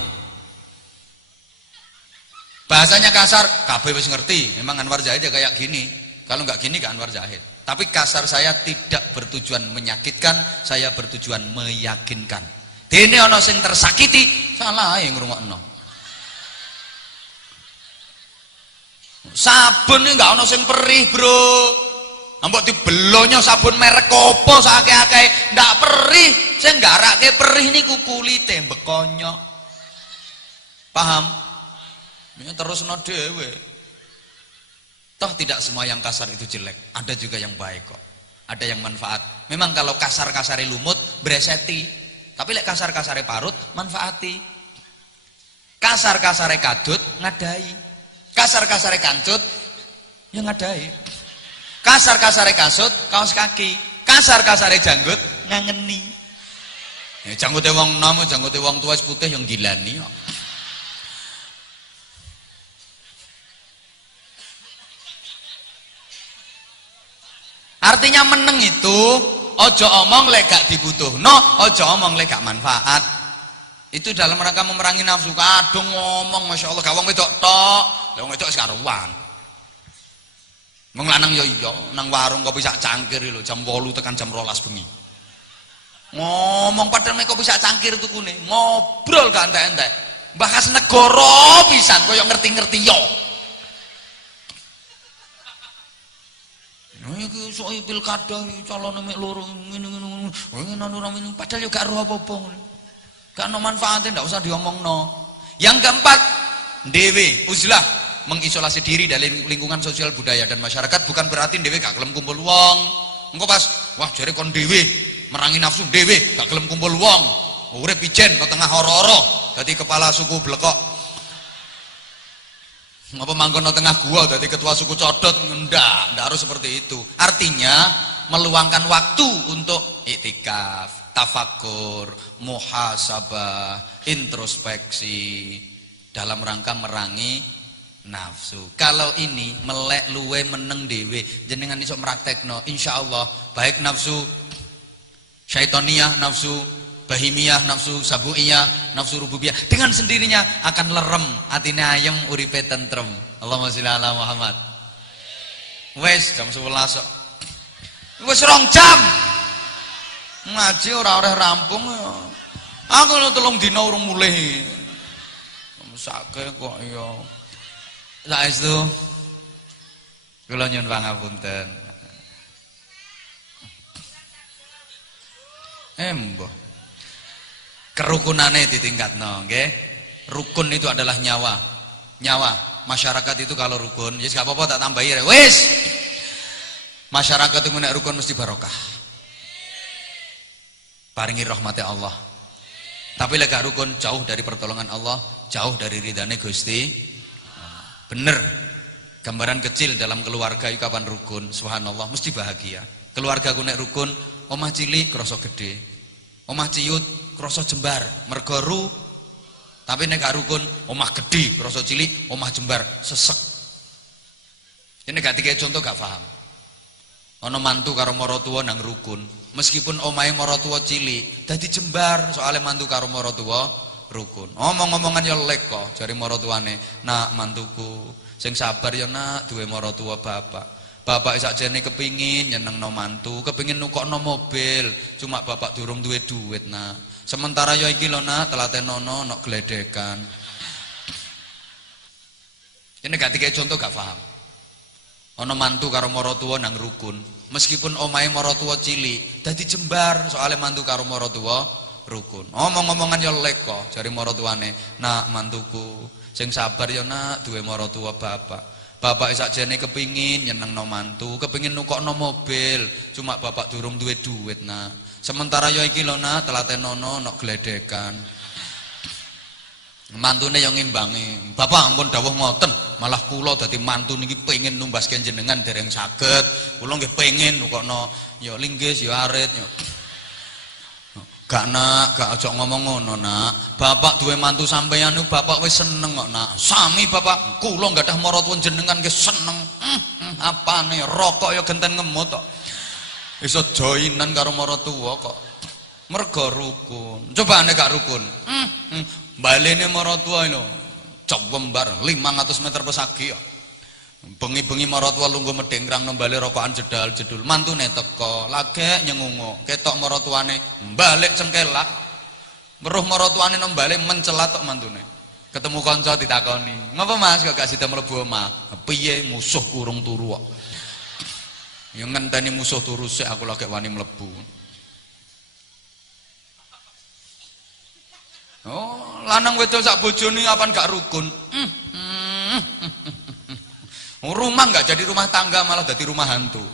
Bahasanya kasar, kabeh wis ngerti. Memang Anwar Zahid ya kayak gini. Kalau nggak gini gak Anwar Zahid. Tapi kasar saya tidak bertujuan menyakitkan, saya bertujuan meyakinkan. Dene ana sing tersakiti, salah ae ngrungokno. Sabun iki gak ana sing perih, Bro. Ambok dibelonyo sabun merek opo sakake-akeh ndak perih. Sing garake perih niku kulite mbekonyok. Paham? Ya terusno dhewe. Toh tidak semua yang kasar itu jelek, ada juga yang baik kok. Ada yang manfaat. Memang kalau kasar-kasare lumut bereseti, tapi lek kasar-kasare parut manfaati. Kasar-kasare kadut ngadai. Kasar-kasare kancut ya ngadai. Kasar-kasare kasut kaos kaki. Kasar-kasare janggut ngangeni. Ya janggute wong nom, janggute wong tua putih yang gilani kok. Artinya meneng itu ojo omong lek gak dibutuhno, ojo omong lek gak manfaat. Itu dalam rangka memerangi nafsu. Kadung ngomong Masya Allah gak wong wedok tok. Lah wong wedok sekaruan. Wong lanang ya iya nang warung kopi sak cangkir lho jam 8 tekan jam 12 bengi. Ngomong padahal mek kopi sak cangkir tukune. Ngobrol gak entek-entek. Bahas negara pisan koyo ngerti-ngerti yo. Iki sok pilkada calone mek loro ngene-ngene. Padahal yo gak ro apa-apa. Gak ono manfaatnya, ndak usah diomongno. Yang keempat, dewe uzlah, mengisolasi diri dari lingkungan sosial budaya dan masyarakat. Bukan berarti dewe gak gelem kumpul wong. Engko pas wah jare kon dewe merangi nafsu dewe gak gelem kumpul wong. Urip ijen nang tengah horo-horo dadi kepala suku blekok. Ngapa manggon nang tengah gua dadi ketua suku codot? Ndak harus seperti itu. Artinya meluangkan waktu untuk iktikaf, tafakur, muhasabah, introspeksi dalam rangka merangi nafsu. Kalau ini melek luwe meneng dewe jenengan iso praktekno, insyaallah baik nafsu syaitoniyah, nafsu bahimiyah, nafsu sabuiyah, nafsu rububiyah dengan sendirinya akan lerem, atine ayem, uripe tentrem. Allahumma sholli ala Muhammad. Wes jam 11 kok. Wes 2 jam. Ngaji ora rampung. Aku lu 3 dina urung mulih. Mesake kok ya. Saestu kula nyuwun pangapunten. Mbah. Kerukunane ditingkatno, nggih. Rukun itu adalah nyawa. Nyawa. Masyarakat itu kalau rukun, ya gak apa-apa tak tambahi. Wis. Masyarakat itu nek rukun mesti barokah. Paringi rahmati Allah. Tapi lek gak rukun jauh dari pertolongan Allah, jauh dari ridane Gusti. Bener. Gambaran kecil dalam keluarga itu kapan rukun, subhanallah mesti bahagia. Keluarga ku nek rukun, omah cilik krasa gede. Omah ciut krasa jembar, mergo ru. Tapi nek gak rukun, omah gede krasa cilik, omah jembar sesek. Ini gak dikei contoh gak paham. Ana mantu karo maratuwa nang rukun. Meskipun omahe maratuwa cilik, dadi jembar soalnya mantu karo maratuwa rukun. Omong-omongan ya lek kok jare maratuwane, "Nak mantuku, sing sabar ya nak, duwe maratuwa bapak. Bapak sakjane kepingin nyenengno mantu, kepingin nukokno mobil, cuma bapak durung duwe duit, Nak. Sementara ya iki lho nak, telatenono nok gledekan." Ini gak dikei contoh gak paham. Ana mantu karo maratuwa nang rukun. Meskipun omahe maratuwa cilik, dadi jembar soalnya mantu karo maratuwa rukun. Omong-omongan ya lek kok jare maratuwane, "Nak mantuku, sing sabar ya nak, duwe maratuwa bapak. Bapak sakjane kepingin nyenengno mantu, kepingin nukokno mobil, cuma bapak durung duwe duit, Nak. Sementara ya iki lho nak, telatenono nok gledekan." Mantune yang ngimbangi, "Bapak ampun dawuh ngoten, malah kula dadi mantu niki pengin numbaske jenengan dereng saged. Kula nggih pengin nukokno ya linggis ya arit ya." "Gak nak, gak aja ngomong ngono nak. Bapak duwe mantu sampeyan niku bapak wis seneng kok nak. Sami bapak, kula gadah maratuwa jenengan nggih seneng. Apane rokok ya genten ngemut kok. Iso joinan karo maratuwa kok. Mergo rukun. Coba nek gak rukun. Balene maratuwa lho, cewembar 500 meter pesagi ya. Bengi-bengi maratuwa lungguh medengkrang nang bale rokokan jedal-jedul. Mantune teko, lagek nyengungu. Ketok maratuwane balik cengkelak. Weruh maratuwane nang bale mencelat tok mantune. Ketemu kanca ditakoni, "Ngapa Mas kok gak sida mlebu omah?" "Piye musuh urung turu kok." "Ya ngenteni musuh turu sik aku lagi wani mlebu." Oh, lanang wedok sak bojone apan gak rukun. Rumah nggak jadi rumah tangga, malah jadi rumah hantu.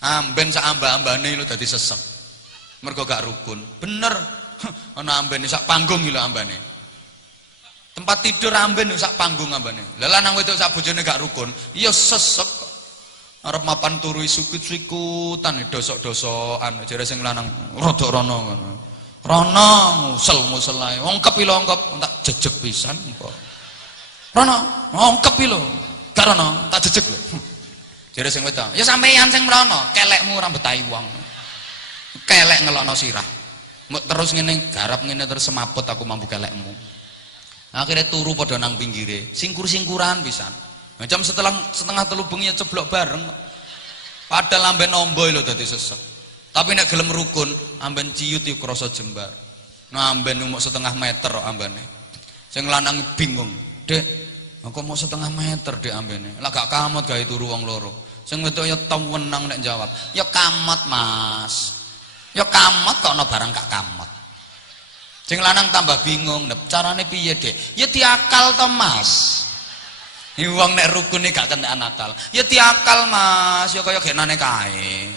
Amben sak amba-ambane lho dadi sesek. Mergo gak rukun. Bener. Ana ambene sak panggung lho ambane. Tempat tidur amben sak panggung ambane. Lah lanang wedok sak bojone gak rukun, ya sesek. Arep mapan turu sikut-sikutan dosok-dosokan jare sing lanang rada rono ngono. Rono ngusel-ngusel ae. Ongkep lho ongkep, tak jejeg pisan kok. Rono, ongkep lho. Karono tak jejeg lho. Jare sing wedok, "Ya sampeyan sing mrono, kelekmu ora betahi wong. Kelek ngelokno sirah." Terus ngene garap ngene terus semaput aku mampu kelekmu. Akhirnya turu pada nang pinggire, singkur-singkuran pisan. Jam setengah 3 bengi ceblok bareng. Padahal amben nombo lho dadi sesek. Tapi nek gelem rukun, amben ciut iku krasa jembar. Nah amben umuk 1/2 meter kok ambene. Sing lanang bingung, "Dek, aku mau 1/2 meter Dek ambene." Lah gak kamot gawe turu wong loro. Sing wedok ya tawenang nek jawab, "Ya kamot, Mas." Ya kamot kok ana barang gak kamot. Sing lanang tambah bingung, "Nek carane piye, Dek?" "Ya diakal to, Mas." Iki wong nek rukune gak kentekan akal. "Ya diakal, Mas, ya kaya genane kae."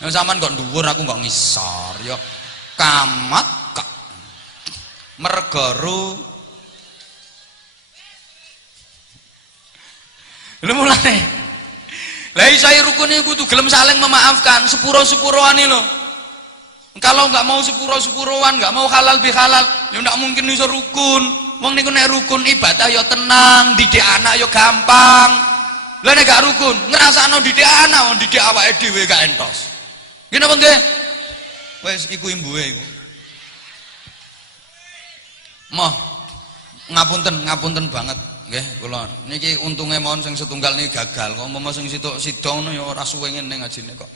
Ya sampean kok dhuwur aku kok ngisor. Ya kamot kok. Mergo lha mulane. Lah saya rukune kudu gelem saling memaafkan, sepuro-sepuroane lho. Kalau nggak mau sepuro-sepuroan, nggak mau halal bihalal, ya nggak mungkin iso rukun. Wong niku nek rukun ibadah ya tenang, didik anak ya gampang. Lah nek gak rukun, ngrasakno didik anak, wong didik awake dhewe gak entos. Nggih napa nggih? Wis iku imbuhe iku. Moh ngapunten banget nggih kula. Niki untunge mawon sing setunggal niki gagal. Kok umpama sing sitok sida ngono ya ora suwe ngene ngajine kok.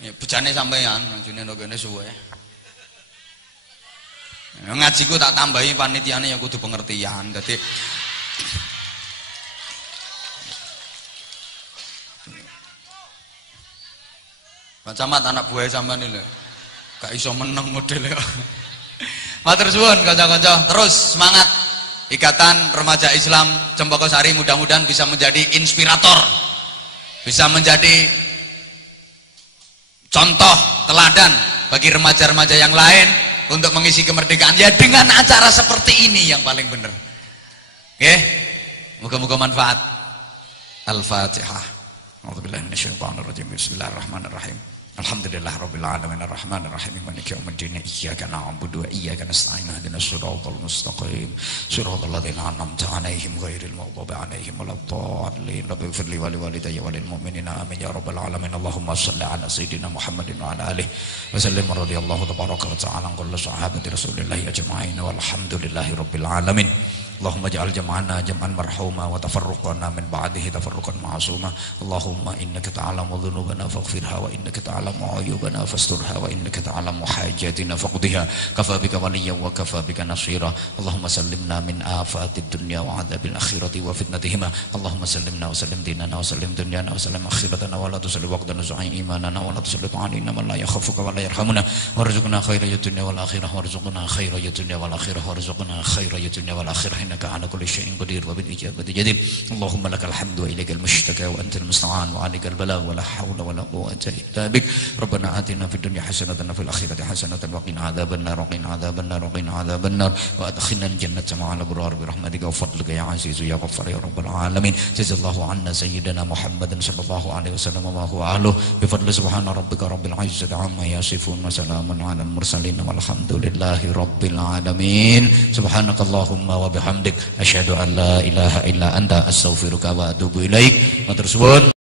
Ya bejane sampean ngajine nek kene suwe. Ya, ngajiku tak tambahi panitiane ya kudu pengertian. Dadi Pak Camat anak buah sampean iki lho. Gak iso meneng modele kok. Matur suwun kanca-kanca, terus semangat. Ikatan Remaja Islam Cempaka Sari mudah-mudahan bisa menjadi inspirator. Bisa menjadi contoh teladan bagi remaja-remaja yang lain untuk mengisi kemerdekaan ya dengan acara seperti ini yang paling benar. Oke, moga-moga manfaat. Al-Fatihah. A'udzubillahi minasyaitonirrajim. Bismillahirrahmanirrahim. Alhamdulillah rabbil alamin arrahmanir rahim maliki yaumiddin iyyaka na'budu wa iyyaka nasta'in ihdinas siratal mustaqim siratal ladzina an'amta 'alaihim ghairil maghdubi 'alaihim waladdallin rabbighfir li wa liwalidayya wa lil mu'minina amin ya rabbal alamin Allahumma shalli 'ala sayyidina Muhammadin wa 'ala alihi wa sallim radhiyallahu tabaraka wa ta'ala an kulli sahabati rasulillahi ajma'in walhamdulillahi rabbil alamin. Allahumma ja'al jam'ana jam'an marhuma wa tafarruqana min ba'dihi tafarruqan ma'suma. Allahumma innaka ta'lamu dhunubana faghfirha wa innaka ta'lamu ayubana fasturha wa innaka ta'lamu hajatina faqdiha kafa bika waliyyan wa kafa bika nasira. Allahumma sallimna min afatid dunya wa adzabil akhirati wa fitnatihima. Allahumma sallimna wa sallim dinana wa sallim dunyana wa sallim akhiratana wa la tusalli waqtana zu'i imanana wa la tusalli alaina man la yakhafuka wa la yarhamuna warzuqna khairal dunya wal akhirah warzuqna khairal dunya wal akhirah warzuqna khairal dunya wal akhirah innaka ala kulli syai'in qadir wa bil ijabati jadir. Allahumma lakal hamdu wa ilaikal mushtaka wa antal musta'an wa alaikal balagh wa la hawla wa la quwwata illa bik. Rabbana atina fid dunya hasanatan wa fil akhirati hasanatan wa qina adzabannar wa qina adzabannar wa qina adzabannar wa adkhilna al jannata ma'al abrar bi rahmatika wa fadlika ya aziz ya ghaffar ya rabbal alamin. Jazallahu anna sayyidina Muhammadan sallallahu alaihi wasallam wa huwa ahluhu bi fadli subhana rabbika rabbil izzati amma yasifun wa salamun alal mursalin walhamdulillahi rabbil alamin. Subhanakallahumma wa bihamdik asyhadu an la ilaha illa anta astaghfiruka wa atubu ilaik. Matur suwun.